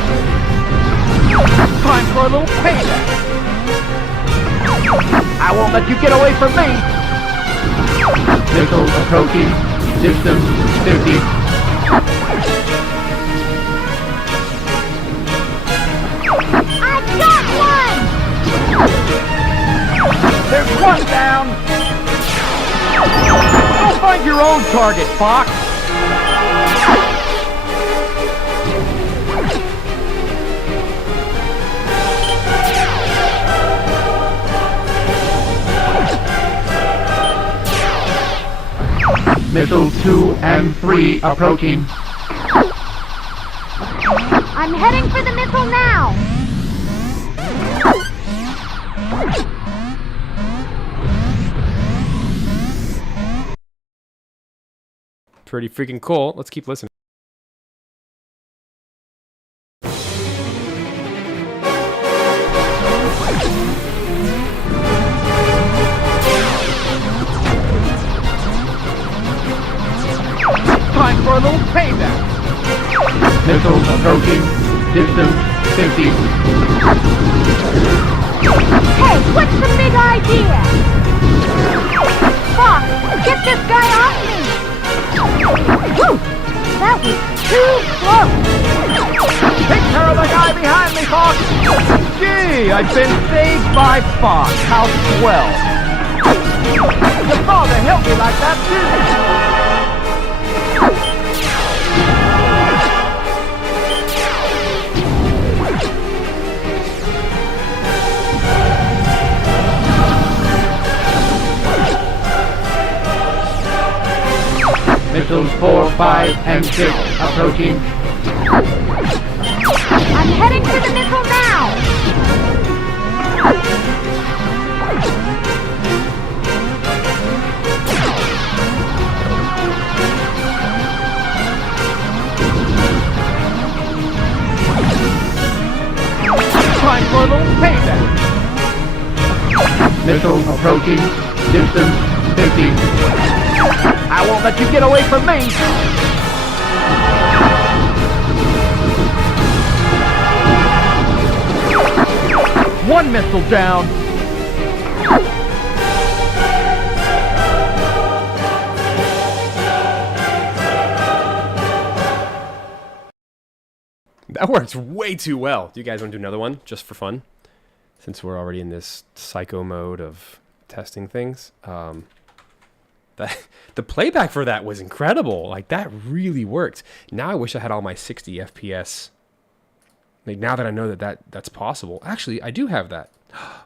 Time for a little payback. I won't let you get away from me. Missile approaching. Distance 50. There's one down! Go find your own target, Fox! Missile 2 and 3 approaching. I'm heading for the missile now! Pretty freaking cool. Let's keep listening. Time for a little payback. Missile approaching. Distance 50. Hey, what's the big idea? Fox, get this guy off me! Whew! That was too close! Take care of the guy behind me, Fox! Gee, I've been saved by Fox. How swell! Your father helped me like that too! Missiles 4, 5, and 6 approaching. I'm heading for the missile now! Time for a little payback. Missile approaching. Distance 50. I won't let you get away from me! One missile down! That works way too well. Do you guys want to do another one just for fun? Since we're already in this psycho mode of testing things. The playback for that was incredible. Like, that really worked. Now I wish I had all my 60 FPS. Like, now that I know that's possible. Actually, I do have that.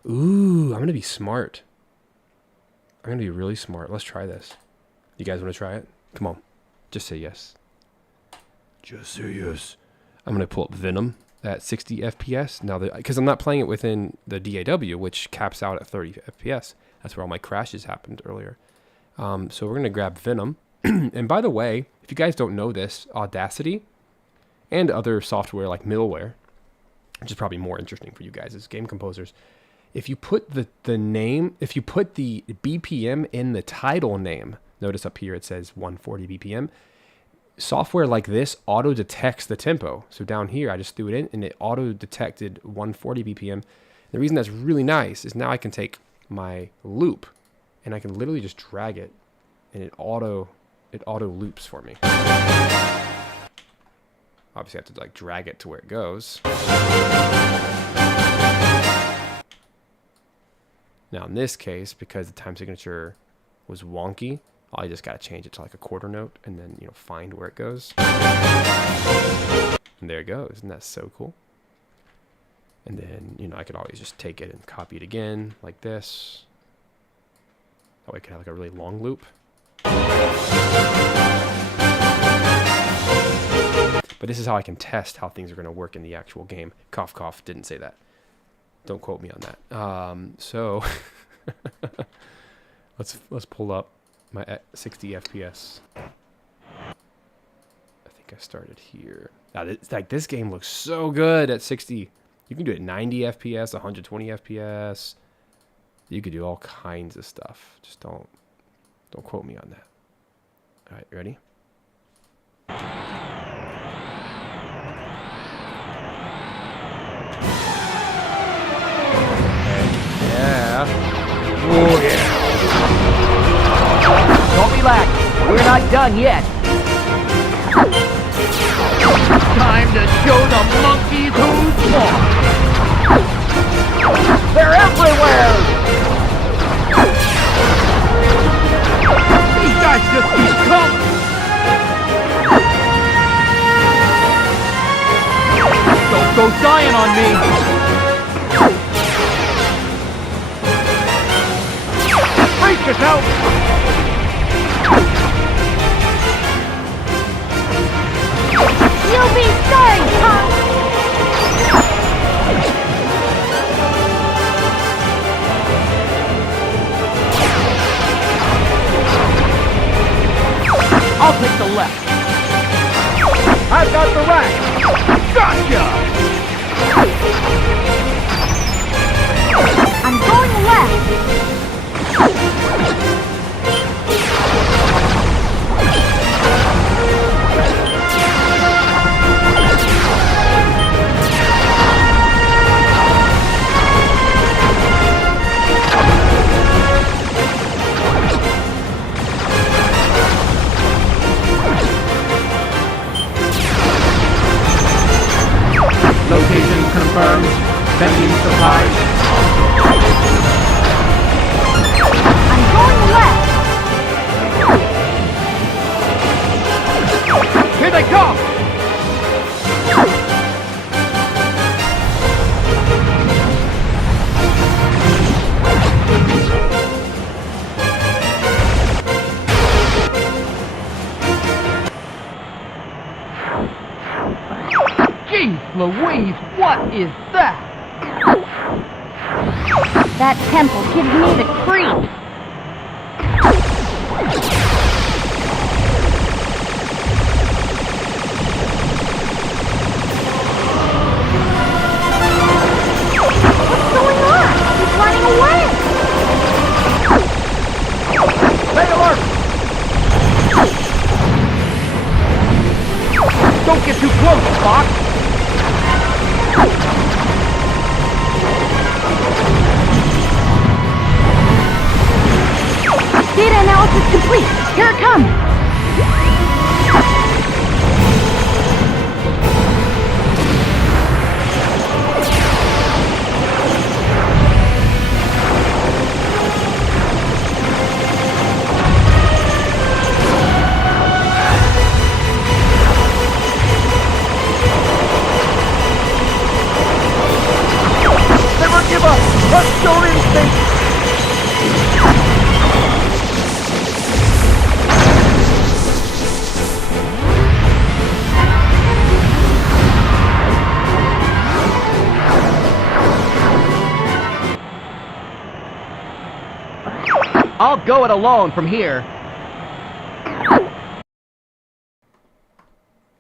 Ooh, I'm going to be smart. I'm going to be really smart. Let's try this. You guys want to try it? Come on. Just say yes. Just say yes. I'm going to pull up Venom at 60 FPS. Now, because I'm not playing it within the DAW, which caps out at 30 FPS. That's where all my crashes happened earlier. So we're going to grab Venom. And by the way, if you guys don't know this, Audacity and other software like middleware, which is probably more interesting for you guys as game composers, if you put the name, if you put the BPM in the title name, notice up here it says 140 BPM, software like this auto detects the tempo. So down here I just threw it in and it auto detected 140 BPM. The reason that's really nice is now I can take my loop and I can literally just drag it and it auto loops for me. Obviously I have to like drag it to where it goes. Now in this case, because the time signature was wonky, I just got to change it to like a quarter note and then, find where it goes. And there it goes. Isn't that so cool? And then, I could always just take it and copy it again like this. That way I could have like a really long loop. But this is how I can test how things are going to work in the actual game. Cough, cough, didn't say that. Don't quote me on that. So let's pull up my 60 FPS. I think I started here. Now, this game looks so good at 60. You can do it at 90 FPS, 120 FPS. You could do all kinds of stuff. Just don't quote me on that. All right, ready? Yeah. Oh, yeah. Don't relax. We're not done yet. Time to show the monkeys who's boss. They're everywhere. These guys just keep coming. Don't go dying on me. Brace yourself. You'll be sorry, punk! I'll take the left. I've got the right. Gotcha! I'm going left. Location confirmed. Sending supplies. I'm going left. Here they come! Jeez Louise, what is that? That temple gives me the creeps. What's going on? He's running away. Stay alert! Don't get too close, Fox! Data analysis complete. Here it comes. Never give up! Let's go instinct! I'll go it alone from here.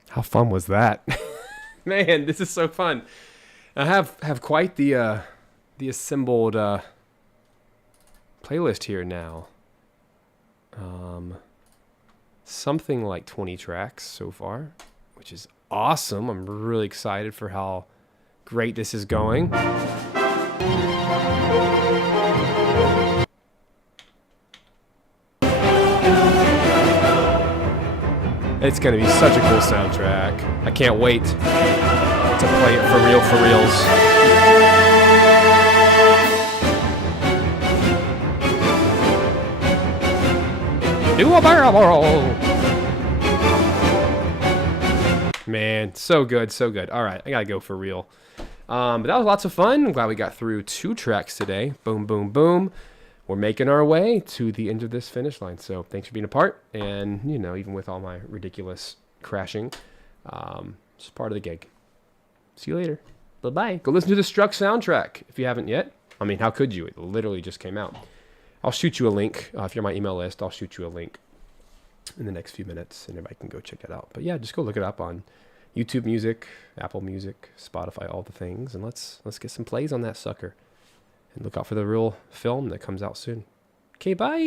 How fun was that? Man, this is so fun. I have quite the assembled playlist here now. Something like 20 tracks so far, which is awesome. I'm really excited for how great this is going. It's going to be such a cool soundtrack. I can't wait to play it for real, for reals. Do a barrel. Man, so good, so good. All right, I got to go for real. But that was lots of fun. I'm glad we got through 2 tracks today. Boom, boom, boom. We're making our way to the end of this finish line. So thanks for being a part. And, you know, even with all my ridiculous crashing, it's part of the gig. See you later. Bye-bye. Go listen to the Struck soundtrack if you haven't yet. I mean, how could you? It literally just came out. I'll shoot you a link. If you're on my email list, I'll shoot you a link in the next few minutes, and everybody can go check it out. But yeah, just go look it up on YouTube Music, Apple Music, Spotify, all the things, and let's get some plays on that sucker. And look out for the real film that comes out soon. Okay, bye.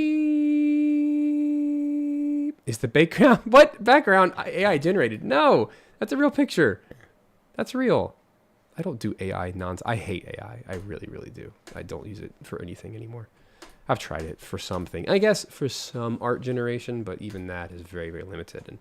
Is the background what background AI generated? No, that's a real picture. That's real. I don't do AI nonsense. I hate AI. I really, really do. I don't use it for anything anymore. I've tried it for something, I guess, for some art generation, but even that is very, very limited. And